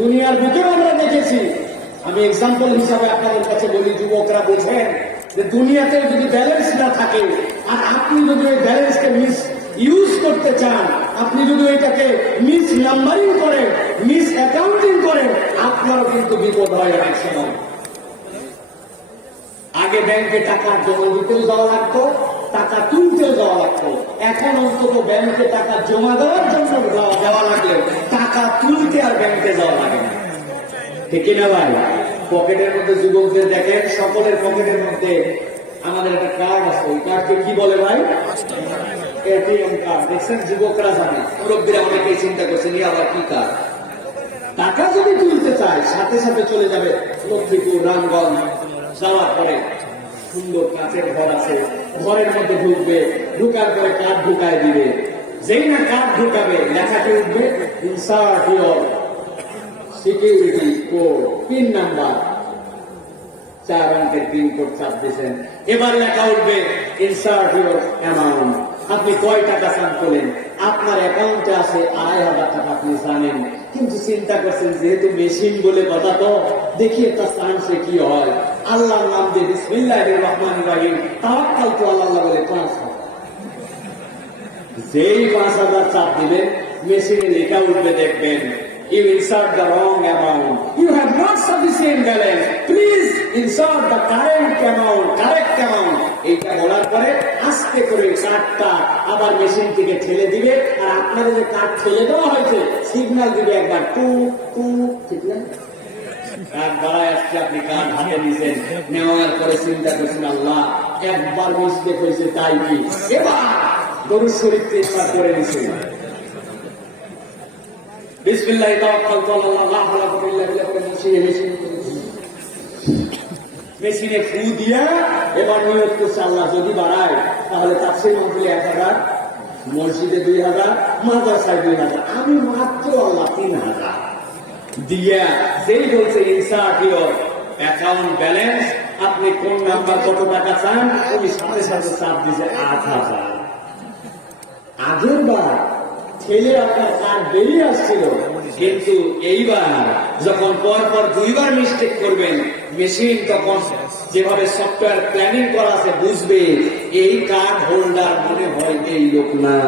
দুনিয়ার ভিতরে আমরা দেখেছি, আমি এক্সাম্পল হিসাবে আপনাদের কাছে বলি, যুবকরা বোঝেন যে দুনিয়াতে যদি ব্যালেন্স না থাকে আর আপনি যদি ওই ব্যালেন্সকে মিস ইউজ করতে চান, আপনি যদি এটাকে মিস নাম্বারিং করেন, মিস অ্যাকাউন্টিং করেন, আপনারও কিন্তু বিপদ হয় অনেক সময়। আগে ব্যাংকে টাকা জমা দিতেও যাওয়া লাগতো, টাকা তুলতেও যাওয়া লাগতো। এখন অন্তত ব্যাংকে টাকা জমা দেওয়ার জন্য দেওয়া লাগলে টাকা তুলতে আর ব্যাংকে যাওয়া লাগে না। ঠিক না ভাই? পকেটের মধ্যে যুবকদের দেখেন, সকলের পকেটের মধ্যে আমাদের একটা কার্ড আছে। ওই কার্ডকে কি বলে ভাই? ATM card. দেখছেন, যুবকরা জানে, মুরব্বীরা অনেকেই চিন্তা করছেন আবার কি কার্ড। টাকা যদি তুলতে চায় সাথে সাথে চলে যাবে লক্ষ্মীপুর, রামগঞ্জ। যাওয়ার পরে সুন্দর কাঁচের ঘর আছে, ঘরের মধ্যে ঢুকবে, ঢুকার পরে কার্ড ঢুকায় দিবে। যেই না কার্ড ঢুকাবে লেখাটি উঠবে insert your security code, pin number, 4 অঙ্কের পিন কোড চাপ দিয়েছেন। এবার লেখা উঠবে ইনসার্ট ইওর অ্যামাউন্ট। আপনি কয় টাকা চান করলেন, আপনার অ্যাকাউন্টে আছে 2,500 টাকা, আপনি জানেন, কিন্তু চিন্তা করছেন যেহেতু মেশিন বলে কথা, তো দেখি একটা চান্সে কি হয়। আল্লাহর নাম দিয়ে বিসমিল্লাহির রহমানির রহিম তাওয়াক্কালতু আলাল্লাহ বলে ট্রান্সফার। যেই 5,000 চাপ দিবেন মেশিনে লেখা উঠবে, দেখবেন You insert the wrong amount. You have not sufficient balance. Please insert the correct amount. এইটা বলার পরে আস্তে করে কার্ডটা আবার মেশিন থেকে ঠেলে দিবে, আর আপনাদের যে কার্ড ঠেলে দেওয়া হয়েছে সিগন্যাল দিবে একবার টু টু, ঠিক না? কার্ড বাড়ায় আসছে, আপনি কার্ড হাতে নিয়েছেন, নেওয়ার পরে চিন্তা করছেন আল্লাহ একবার মিস্টেক হয়েছে তাই কি, এবার দরুদ শরীফ তিনবার করে নিয়েছেন। বিসমিল্লাহ তাওয়াক্কালতু আলাল্লাহ ওয়া লা ইলাহা ইল্লা মেশিনে ফু দিয়া এবার নিয়ত করছে আল্লাহ যদি বাড়ায় তাহলে তাফসীর মাহফিলে 1000, মসজিদে 2000, মাদ্রাসায় 2000, আমি মাত্র আল্লাহ 3000 দিয়া যেই বলছে ইনসার্ট ইওর অ্যাকাউন্ট ব্যালেন্স, আপনি কোন নাম্বার কত টাকা চান, উনি সাথে সাথে চাপ দিছে 8000। আগের বার ছেলে আপনার কার্ড বেরিয়ে আসছিল, কিন্তু এইবার যখন পর দুইবার মিস্টেক করবেন মেশিন তখন যেভাবে সফটওয়্যার প্ল্যানিং করা আছে বুঝবে এই কার্ড হোল্ডার মনে হয় এই লোক না,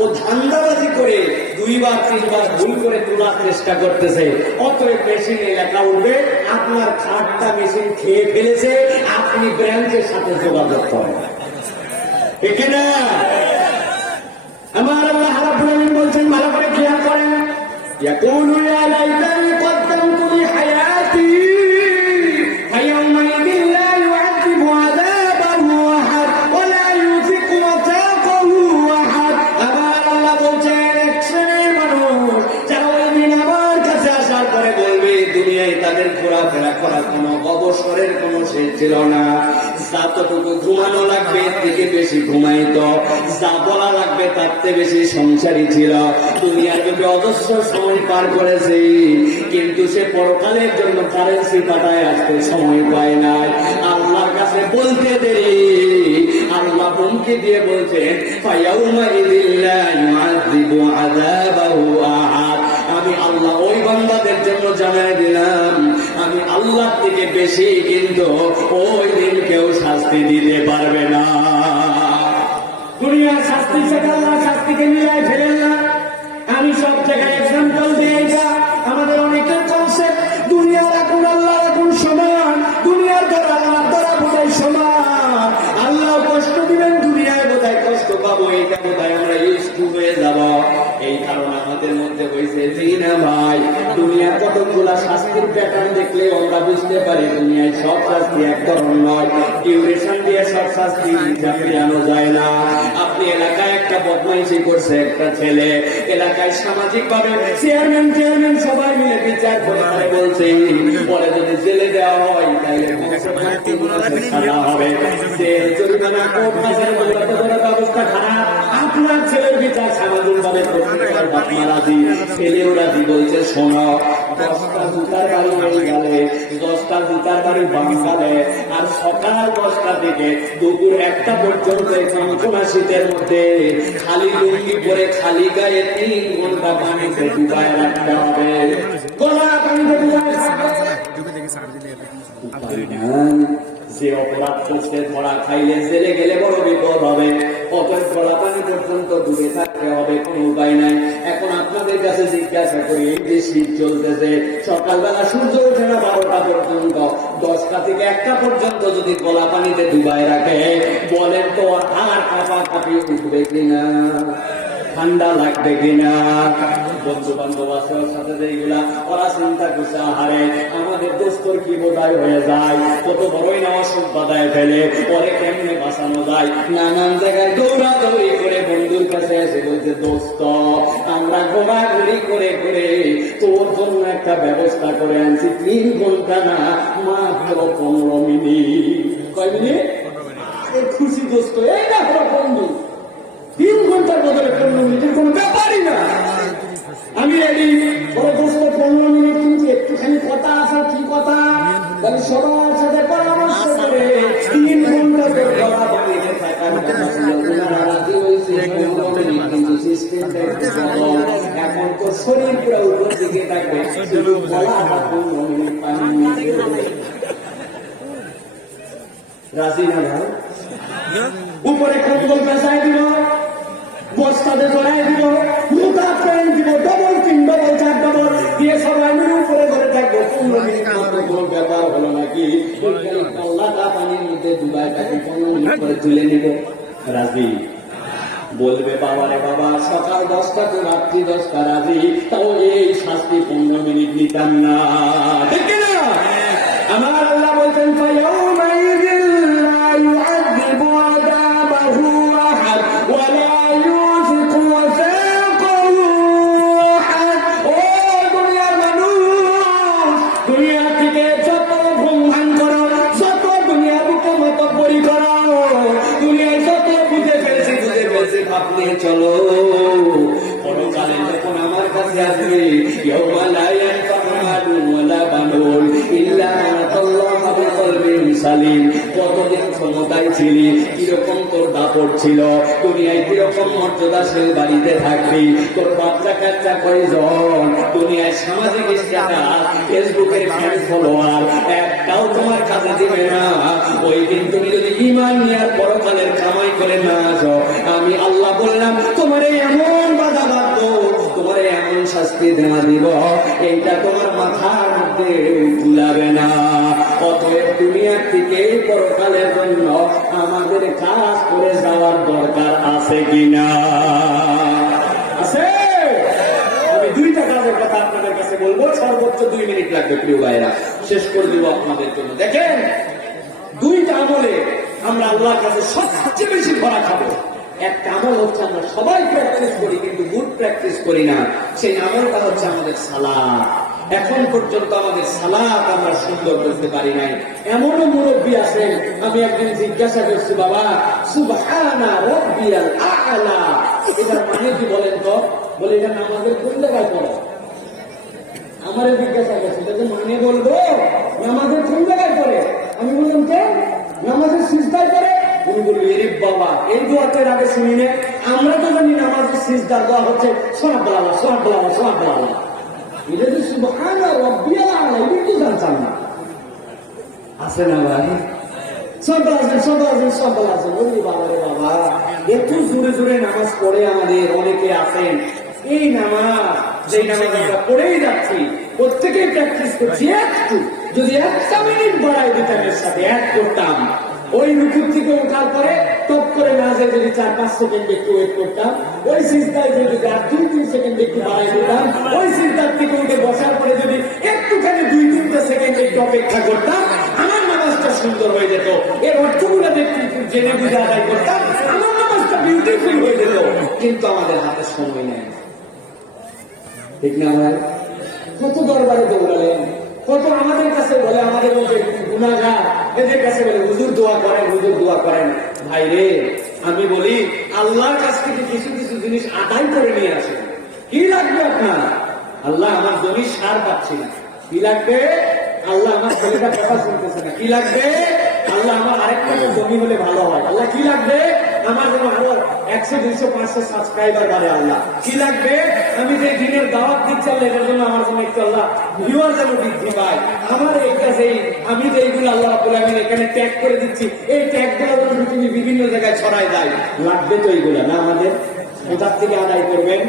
ও ধান্দাবাজি করে 2-3বার ভুল করে তোলার চেষ্টা করতেছে। অতএব মেশিনে লেখা উঠবে আপনার কার্ডটা মেশিন খেয়ে ফেলেছে, আপনি ব্রাঞ্চের সাথে যোগাযোগ করেন, ঠিক না? আমার আল্লাহ রাব্বুল আলামিন বলছেন ভালো করে খেয়াল করেন, ইয়াকুলু ইয়া লাইতানি কদ্দামতু লিহায়াতি ফায়াউমাইযিন লা ইউআযিবু আযাবাহু আহাদ ওয়া লা ইউযিকু ওয়াসাকাহু আহাদ। আমার আল্লাহ বলছেন এক শ্রেণীর মানুষ যারা ওই দিন আমার কাছে আসার পরে বলবে দুনিয়ায় তাদের ঘোরাফেরা করার কোনো অবসরের কোনো শেষ ছিল না, যতটুকু ঘুমানো লাগবে এর থেকে বেশি ঘুমাইতো, যা বলা লাগবে তার থেকে বেশি সংসারী ছিল, দুনিয়ার যুগে অজস্র সময় পার করেছে, কিন্তু সে পরকালের জন্য কারেন্সি পাঠায় আসতে সময় পায় নাই। আল্লাহর কাছে বলতে দেরি, আল্লাহ হুমকি দিয়ে বলছেন ফায়াউমাইযিন লা ইউআযিবু আযাবাহু আহাদ। আমি আল্লাহ ওই বান্দাদের জন্য জানাই দিলাম আমি আল্লাহর থেকে বেশি কিন্তু ওই দিন কেউ শাস্তি দিতে পারবে না। দুনিয়ার শাস্তির সাথে আল্লাহ শাস্তিকে মিলাই ফেলেন না। আমি সব জায়গায় এক্সাম্পল দিয়ে এটা আমাদের অনেকের কনসেপ্ট, দুনিয়ার আগুন আল্লাহর আগুন সমান, দুনিয়ার দ্বারা আল্লাহর দ্বারা বোধহয় সমান, আল্লাহ কষ্ট দিবেন দুনিয়ায় বোধহয় কষ্ট পাবো, এটা বোধহয় আমরা ইউজড টু হয়ে যাব। এই কারণে আমাদের মধ্যে হয়েছে না ভাই, দুনিয়ার কতগুলা শাস্তির প্যাটার্ন দেখলে আমরা বুঝতে পারি দুনিয়ায় সব শাস্তি এক ধরনের নয়, ডিউরেশন দিয়ে সব শাস্তি জানো যায় না। আপনি এলাকায় একটা বদমাইশি করছে একটা ছেলে, এলাকায় সামাজিক ভাবে চেয়ারম্যান সবাই মিলে বিচার করে তাই বলছে পরে যদি জেলে দেওয়া হয় তাহলে সাজা হবে, যে জরিমানা কোর্ট কাছারি ব্যবস্থা খারাপ, আপনার ছেলের বিচার সামাজিক ভাবে ছেলেও রাজি বলছে শোনো 10টা জুতার বাড়ি হয়ে গেলে 10টা জুতার বাড়ি বাংকালে, আর সকাল 10টা থেকে দুপুর 1টা পর্যন্ত কনকনা শীতের মধ্যে খালি লুঙ্গি পরে খালি গায়ে 3 ঘন্টা পানিতে ডুবায় রাখতে হবে, গলা পানিতে ডুবায় যে অপরাধ করছে ধরা খাইলে জেলে গেলে বড় বিপদ হবে, অতএব গলা পানি পর্যন্ত দূরে থাকতে হবে, কোনো উপায় নাই। এখন আপনাদের কাছে জিজ্ঞাসা করি, এই যে শীত চলতেছে সকালবেলা সূর্য ওঠে না 12টা পর্যন্ত, 10টা থেকে 1টা পর্যন্ত যদি গলা পানিতে ডুবায় রাখে বলেন তো আর কাঁপাকাঁপি উঠবে কিনা, ঠান্ডা লাগবে কিনা? বন্ধু বান্ধব আছে ওর সাথে যেগুলা ওরা চিন্তা করছে আহারে আমাদের দোস্তর কি বোধহয় হয়ে যায়, কত বড়ই না অসুখ বাধায় ফেলে, পরে কেমনে বাঁচানো যায়, নানান জায়গায় দৌড়াদৌড়ি করে বন্ধুর কাছে এসে বলছে দোস্ত আমরা ঘোরাঘুরি করে করে তোর জন্য একটা ব্যবস্থা করে আনছি, 3 ঘন্টা না মাত্র 15 মিনিট। কয় মিনিট? খুশি দোস্ত, এই না বন্ধু 3 ঘন্টার বদলে 15 মিনিটের কোনো ব্যাপারই না, আমি রেডি। বড় দোস্ত 15 মিনিট কিন্তু একটুখানি কথা আছে, কি কথা? তাহলে সবার সাথে পরামর্শ করে 3 ঘন্টা ধরে গলা বানিয়ে থাকার কথা ছিল, ওনারা রাজি হয়েছে 15 মিনিট, কিন্তু সিস্টেমটা একটু বদল, এখন তো শরীর পুরো উপর দিকে থাকবে, শুধু গলাটা 15 মিনিট পানি নিয়ে রাজি না ভাই? উপরে কম্বল পেঁচাই দিল, বস্তাতে জড়াই দিল, মোটা প্যান্ট দিব, ডবল 3 ডবল 4 ডবল দিয়ে 15 মিনিট মাত্র কোনো ব্যাপার হলো নাকি? আল্লাহটা পানির মধ্যে ডুবায় তাকে 15 মিনিট করে তুলে নিব, রাজি? বলবে বাবারে বাবা, সকাল 10টা তো রাত্রি 10টা, রাজি? তাও এই শাস্তি 15 মিনিট নিতাম না, ঠিক না? আমার আল্লাহ বলছেন চলো পরকালে যখন আমার কাছে আসবে, ইয়াউমা লা ইয়ানফা'ু মালুন ওয়ালা বানুন ইল্লা মান আতাল্লাহা বিকলবিন সালিম। কতদিন ক্ষমতায় ছিলি, কিরকম তোর দাপট ছিল, দুনিয়ায় কিরকম মর্যাদাশীল বাড়িতে থাকবি, তোর বাচ্চা কাচ্চা কয়জন, দুনিয়ায় সামাজিক স্ট্যাটাস, ফেসবুকের ফ্যান ফলোয়ার একটাও তোমার কাছে দিবে না। ওই দিন তুমি যদি ঈমান নিয়ে আর পরকালের কামাই করে না আসো, আমি আল্লাহ বললাম তোমার এমন বাধা বাঁধব, তোমার এমন শাস্তি দেওয়া দিব, এইটা তোমার মাথার মধ্যে তুলাবে না। অতএব দুনিয়ার থেকে পরকালের জন্য আমাদের কাজ করে যাওয়ার দরকার আছে কিনা? আছে? আমি 2টা কাজের কথা আপনাদের কাছে বলবো, সর্বোচ্চ 2 মিনিট লাগবে প্রিয় ভাইরা, শেষ করে দিব আপনাদের জন্য। দেখেন, 2টা আমলে আমরা আল্লাহর কাছে সবচেয়ে বেশি ধরা খাবো। একটা আমল হচ্ছে আমরা সবাই প্র্যাকটিস করি কিন্তু গুড প্র্যাকটিস করি না, সেই আমলটা হচ্ছে আমাদের সালাত। এখন পর্যন্ত আমাদের সালাত আমরা সুন্দর করতে পারি নাই। এমনও মুরব্বী আছেন, আমি একদিন জিজ্ঞাসা করছি, বাবা সুবহানা রাব্বিয়াল আ'লা এটার মানে কি বলেন তো? বলে এটা নামাজের কোন জায়গায় পড়ো? আমার জিজ্ঞাসা করছে, এটা মানে বলবো নামাজের কোন জায়গায় পড়ে? আমি বললাম কেন? নামাজের সিজদায় পড়ে। উনি বলল, এরে বাবা, এই দোয়াতে আগে শুনি না, আমরা তো জানি নামাজের সিজদার দোয়া হচ্ছে সুবহানাল্লাহ সুবহানাল্লাহ সুবহানাল্লাহ। এটা যে সুবহানা রাব্বিয়াল আ'লা, এটা কি জানতাম না। আছে না ভাই? সব আছেন। বলি বাবা রে বাবা, এত জোরে জোরে নামাজ পড়ে আমাদের অনেকে আছেন, এই নামাজ যেই নামাজ আমরা পড়েই যাচ্ছি, প্রত্যেকেই প্র্যাকটিস করছি। একটু যদি 1 মিনিট বাড়াই দিতাম, এর সাথে অ্যাড করতাম, ওই রুকুর থেকে ওঠার পরে টপ করে না যায় যদি 4-5 সেকেন্ড একটু ওয়েট করতাম, ওই সিজদায় যদি 2-3 সেকেন্ড একটু বাড়াই দিতাম, ওই সিজদার থেকে উঠে বসার পরে যদি একটুখানি 2-3 সেকেন্ড একটু অপেক্ষা করতাম, আমার নামাজটা সুন্দর হয়ে যেত। এর অর্থগুলো দেখতে জেনে বুঝে আদায় করতাম, আমার নামাজটা বিউটিফুল হয়ে যেত। কিন্তু আমাদের হাতে সময় নেই, ঠিক না ভাই? কত দরবারে দৌড়ালেন, কত আমাদের কাছে বলে আমাদের মধ্যে গুনাহগার, এদের কাছে বলে হুজুর দোয়া করেন, হুজুর দোয়া করেন। ভাই রে, আমি বলি আল্লাহর কাছ থেকে কিছু কিছু জিনিস আদায় করে নিয়ে আসেন। কি লাগবে আপনার? আল্লাহ আমার জমির সার পাচ্ছি না, কি লাগবে? আল্লাহ আমার ছেলেটা কথা শুনতেছে না, কি লাগবে? আল্লাহ আমার আরেকটা জমি হলে ভালো হয়। আল্লাহ কি লাগবে? আমার যেন আরো 100, 200, 500 সাবস্ক্রাইবার বাড়ে। আল্লাহ কি লাগবে? আমি যে দিনের দাওয়াত দিচ্ছি, আল্লাহ এটার জন্য আমার জন্য একটু আল্লাহ ভিউয়ার যেন বৃদ্ধি পায়। আমার এইটা যেই আমি যে এইগুলো আল্লাহ রাব্বুল আলামিন এখানে ট্যাগ করে দিচ্ছি, এই ট্যাগগুলো যেন পৃথিবীর বিভিন্ন জায়গায় ছড়ায় যায়। লাগবে তো এইগুলা না আমাদের? কোথার থেকে আদায় করবেন?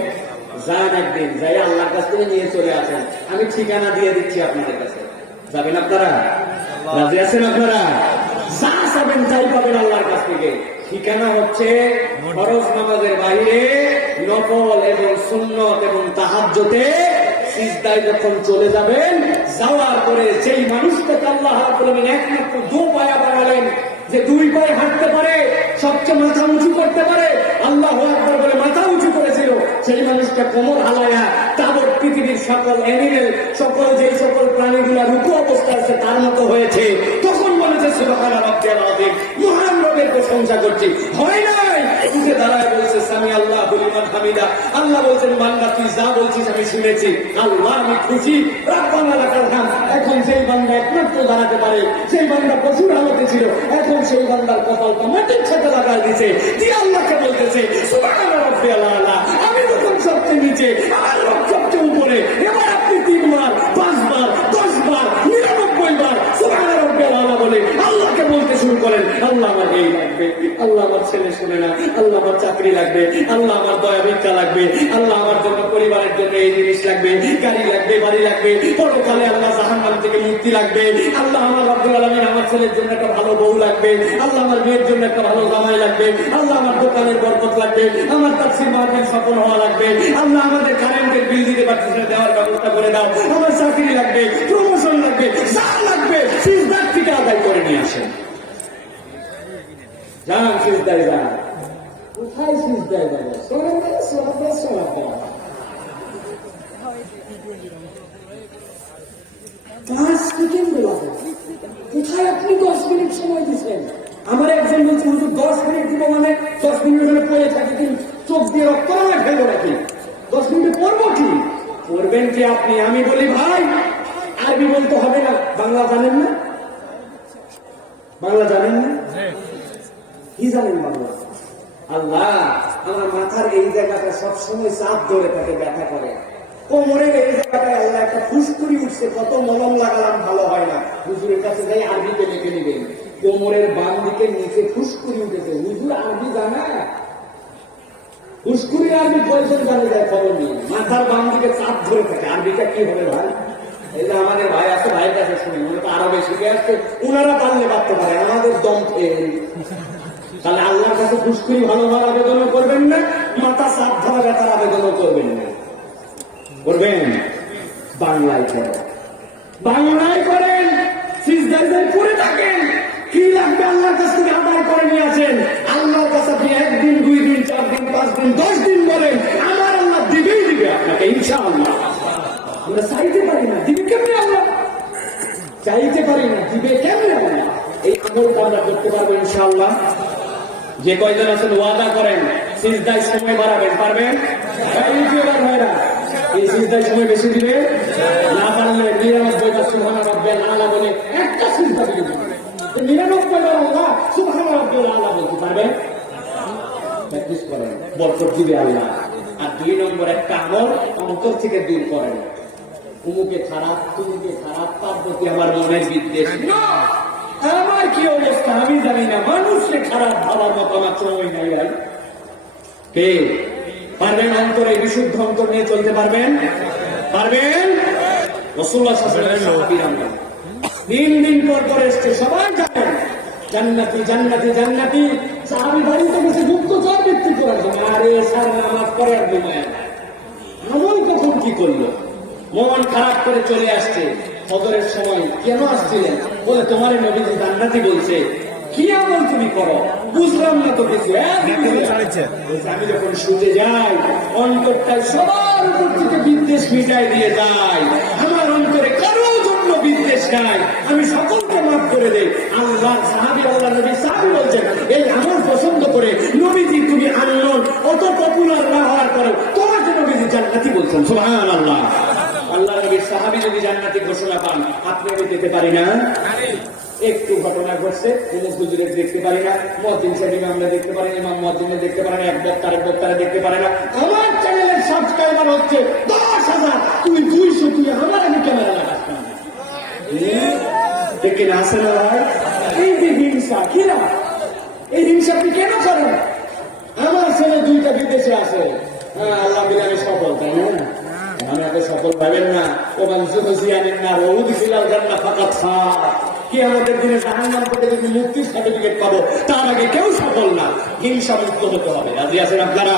যান একদিন, যাই আল্লাহর কাছ থেকে নিয়ে চলে আসেন। আমি ঠিকানা দিয়ে দিচ্ছি আপনাদের কাছে, যাবেন আপনারা? রাজি আছেন আপনারা? যা যাবেন তাই পাবেন আল্লাহর কাছ থেকে। ঠিকানা হচ্ছে ফরজ নামাজের বাইরে নফল এবং সুন্নত এবং তাহাজ্জুদে সিজদায় যখন চলে যাবেন, যাওয়ার পরে সেই মানুষটাকে আল্লাহ রাব্বুল আলামিন একমাত্র 2 পায়ে বাড়ালেন, যে 2 পায়ে হাঁটতে পারে, সবচেয়ে মাথা উঁচু করতে পারে, আল্লাহু আকবার বলে মাথা উঁচু করেছিল, সেই মানুষটা কোমর হালায়া তাবৎ পৃথিবীর সকল অ্যানিমেল, সকল যেই সকল প্রাণীগুলা রুকু অবস্থা আছে তার মতো হয়েছে, তখন বলেছে সুবহান রাব্বিয়াল আযীম, মহান রবের প্রশংসা করছি। হয় নাই, উঠে দাঁড়ায় বলছে সামি আল্লাহু লিমান হামিদা। আল্লাহ বলছেন, বান্দা তুই যা বলছিস আমি শুনেছি, আল্লাহ আমি খুশি, রাব্বানা লাকাল হামদ। এখন সেই বান্দা একমাত্র দাঁড়াতে পারে, সেই বান্দা পশুর হালতে ছিল, এখন সেই বান্দার কপালটা মাটির সাথে লাগাই দিছে, দিয়ে আল্লাহকে বলতেছে সুবহান রাব্বিয়াল আ'লা। আমি তখন সবচেয়ে নিচে, আমার রব সবচেয়ে উপরে। এবার আপনি 3 বার, 5 বার, 10 বার, 99 বার সুবহান রাব্বিয়াল আ'লা বলে আল্লাহকে বলতে শুরু করেন। আল্লাহ আমার এই লাগবে, আল্লাহ আমার ছেলে শুনে না, আল্লাহ আমার চাকরি লাগবে, আল্লাহ আমার দয়া ভিক্ষা লাগবে, আল্লাহ আমার জন্য পরিবারের জন্য এই জিনিস লাগবে, গাড়ি লাগবে, বাড়ি লাগবে, পরকালে আল্লাহ জাহান্নাম থেকে মুক্তি লাগবে, আল্লাহ আমার রব্বুল আলামিন আমার ছেলের জন্য একটা ভালো বউ লাগবে, আল্লাহ আমার মেয়ের জন্য একটা ভালো জামাই লাগবে, আল্লাহ আমার দোকানের বরকত লাগবে, আমার তাফসীর মাহফিল সফল হওয়া লাগবে, আল্লাহ আমাদের কারেন্টের বিল দিতে পারছি না, দেওয়ার ব্যবস্থা করে দাও, আমার চাকরি লাগবে, প্রমোশন লাগবে, যা লাগবে সিজদার থেকে আদায় করে নিয়ে আসেন। যান সিজদায় যান। কোথায় সিজদায় যাবে? কোথায় আপনি 10 মিনিট সময় দিচ্ছেন? আমার একজন বলছে হুজুর 10 মিনিট দিব, মানে 10 মিনিট হলে পড়ে থাকি, কিন্তু চোখ দিয়ে রক্ত না ফেলবো নাকি? 10 মিনিটে পড়বো কি? পড়বেন কি আপনি? আমি বলি ভাই আরবি বলতে হবে না, বাংলা জানেন না? বাংলা জানেন না? কি জানেন বাংলা? আল্লাহ আমার মাথার এই জায়গাটা সবসময় চাপ ধরে থাকে, ব্যথা করে। কোমরের এই জায়গাটায় আল্লাহ একটা ফুসকুড়ি উঠছে, কত মলম লাগালাম ভালো হয় না। হুজুরের কাছে যাই আরবিতে লিখে নিবেন, কোমরের বাম দিকে নিচে ফুসকুড়ি উঠেছে। হুজুর আরবি জানা? ফুসকুড়ি আরবি কয়জন জানে যায় খবর নিয়ে? মাথার বাম দিকে চাপ ধরে থাকে, আরবিটা কি হবে ভাই? এই যে আমাদের ভাই আছে, ভাইয়ের কাছে শুনে, উনি তো আরবে শিখে আসছে, উনারা পারলে পারতে পারে, আমাদের দম খেয়ে। তাহলে আল্লাহর কাছে ফুসকুড়ি ভালো হওয়ার আবেদনও করবেন না, মাথা চাপ ধরা ব্যথার আবেদনও করবেন না। করবেন বাংলায় করেন, বাংলায় করেন, সিজদায় পড়ে থাকেন। কি লাগবে আল্লাহর কাছ থেকে আদায় করে নিয়ে আসেন। আল্লাহর কাছে আপনি 1 দিন 2 দিন 4 দিন 5 দিন 10 দিন বলেন, আমার আল্লাহ দিবেই দিবে আপনাকে ইনশাআল্লাহ। আমরা চাইতে পারি না, দিবে কেমনে আল্লাহ? চাইতে পারি না, দিবে কেমনে আল্লাহ? এই আমলটা আমরা করতে পারবো ইনশাআল্লাহ। যে কয়জন আছেন ওয়াদা করেন সিজদায় সময় বাড়াবেন, পারবেন? এই সিজদায় সময় বেশি দিবে না, পারলে 99টা সুবহান রাব্বিয়াল আলা বলে একটা সিজদা দিয়ে দিবেন। 99টা আল্লাহ সুবহান রাব্বিয়াল আলা বলতে পারবেন? প্র্যাকটিস করেন, বরকত দিবে আল্লাহ। আর 2 নম্বর একটা আমল অন্তর থেকে দূর করেন। উমুকে খারাপ, তুমুকে খারাপ, তার প্রতি আমার মনের বিদ্বেষ। আমার কি অবস্থা আমি জানি না, মানুষকে খারাপ ভাবার মতো আমার সময় নাই। আর কে পারবেন অন্তরে বিশুদ্ধ অন্তর নিয়ে চলতে পারবেন? পারবেন? রাসূলুল্লাহ সাল্লাল্লাহু আলাইহি ওয়াসাল্লাম 3 দিন পর পর এসছে, সবাই জানেন জান্নাতি জান্নাতি জান্নাতি। সাহাবী বাড়িতে গেছে গুপ্তচর বৃত্তি করার জন্য, আরে স্যার নামাজ পড়ে আর ঘুমায় না। আমল কখন কি করলো? মন খারাপ করে চলে আসছে। ফজরের সময় কেন আসছিলেন? বলে তোমার নবীজি জান্নাতি বলছে। কি আমল তুমি করো? বুঝলাম না তো কিছু। আমি যখন শুতে যাই অন্তরটায় সবার উপর থেকে বিদ্বেষ মিটাই দিয়ে যাই। আমার অন্তরে কারো জন্য বিদ্বেষ নাই, আমি সকলকে মাফ করে দেই। আল্লাহ সাহাবী, আল্লাহ নবী সাহাবী বলছেন এই আমল পছন্দ করে নবীজি তুমি আননোন অত পপুলার না হওয়ার পরে তোমাকে নবীজি জান্নাতি বলছেন। সুবহানাল্লাহ। আল্লাহ নবীর সাহাবী যদি জান্নাতি ঘোষণা পান, আপনি আমি যেতে পারি না? একটু ঘটনা ঘটছে, অমুক হুজুরের দেখতে পারি না, মুয়াজ্জিন সাহেব আমরা দেখতে পারি না, ইমাম মুয়াজ্জিনের দেখতে পারি না, এক বক্তারে দেখতে পারে না। আমার চ্যানেলের সাবস্ক্রাইবার হচ্ছে 10,000, তুমি 200, তুই আমার আমি ক্যামেরা লাগাস না। দেখে না আসে না ভাই? এই যে হিংসা, কিরা এই হিংসা আপনি কেন করেন? আমার ছেলে 2টা বিদেশে আছে, হ্যাঁ আল্লাহ বিলে আমি সফল, তাই না? আমি এত সফল ভাবেন না। ও মানুষ আনেন না, রৌদ ছিলাম জান্না ফাঁকা থাক। কি আমাদের দিনে জাহান্নাম থেকে যদি মুক্তির সার্টিফিকেট পাবো, তার আগে কেউ সফল না। হিংসা মুক্ত হতে হবে। রাজি আছেন আপনারা?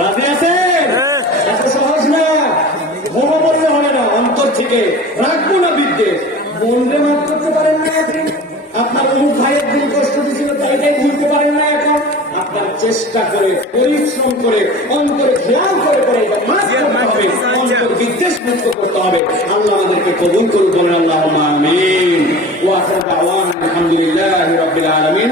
রাজি আছেন? এত সহজ না, ভোগ বললে হবে না, অন্তর থেকে রাখবো না বিদ্বেষ। মনরে মাফ করতে পারেন না আপনি? আপনার অমুক ভাইয়ের দিন কষ্ট দিয়েছিল, তাইটাই ভুলতে পারেন না এখন? আপনার চেষ্টা করে, পরিশ্রম করে, অন্তরে খেয়াল করে করে এটা মাফ করতে হবে, অন্তর বিদ্বেষ মুক্ত করতে হবে। আল্লাহ আমাদেরকে কবুল করুন, বলেন আল্লাহুম্মা আমিন। ওয়া আখিরু দাওয়ানা আলহামদুলিল্লাহি রাব্বিল আলামিন।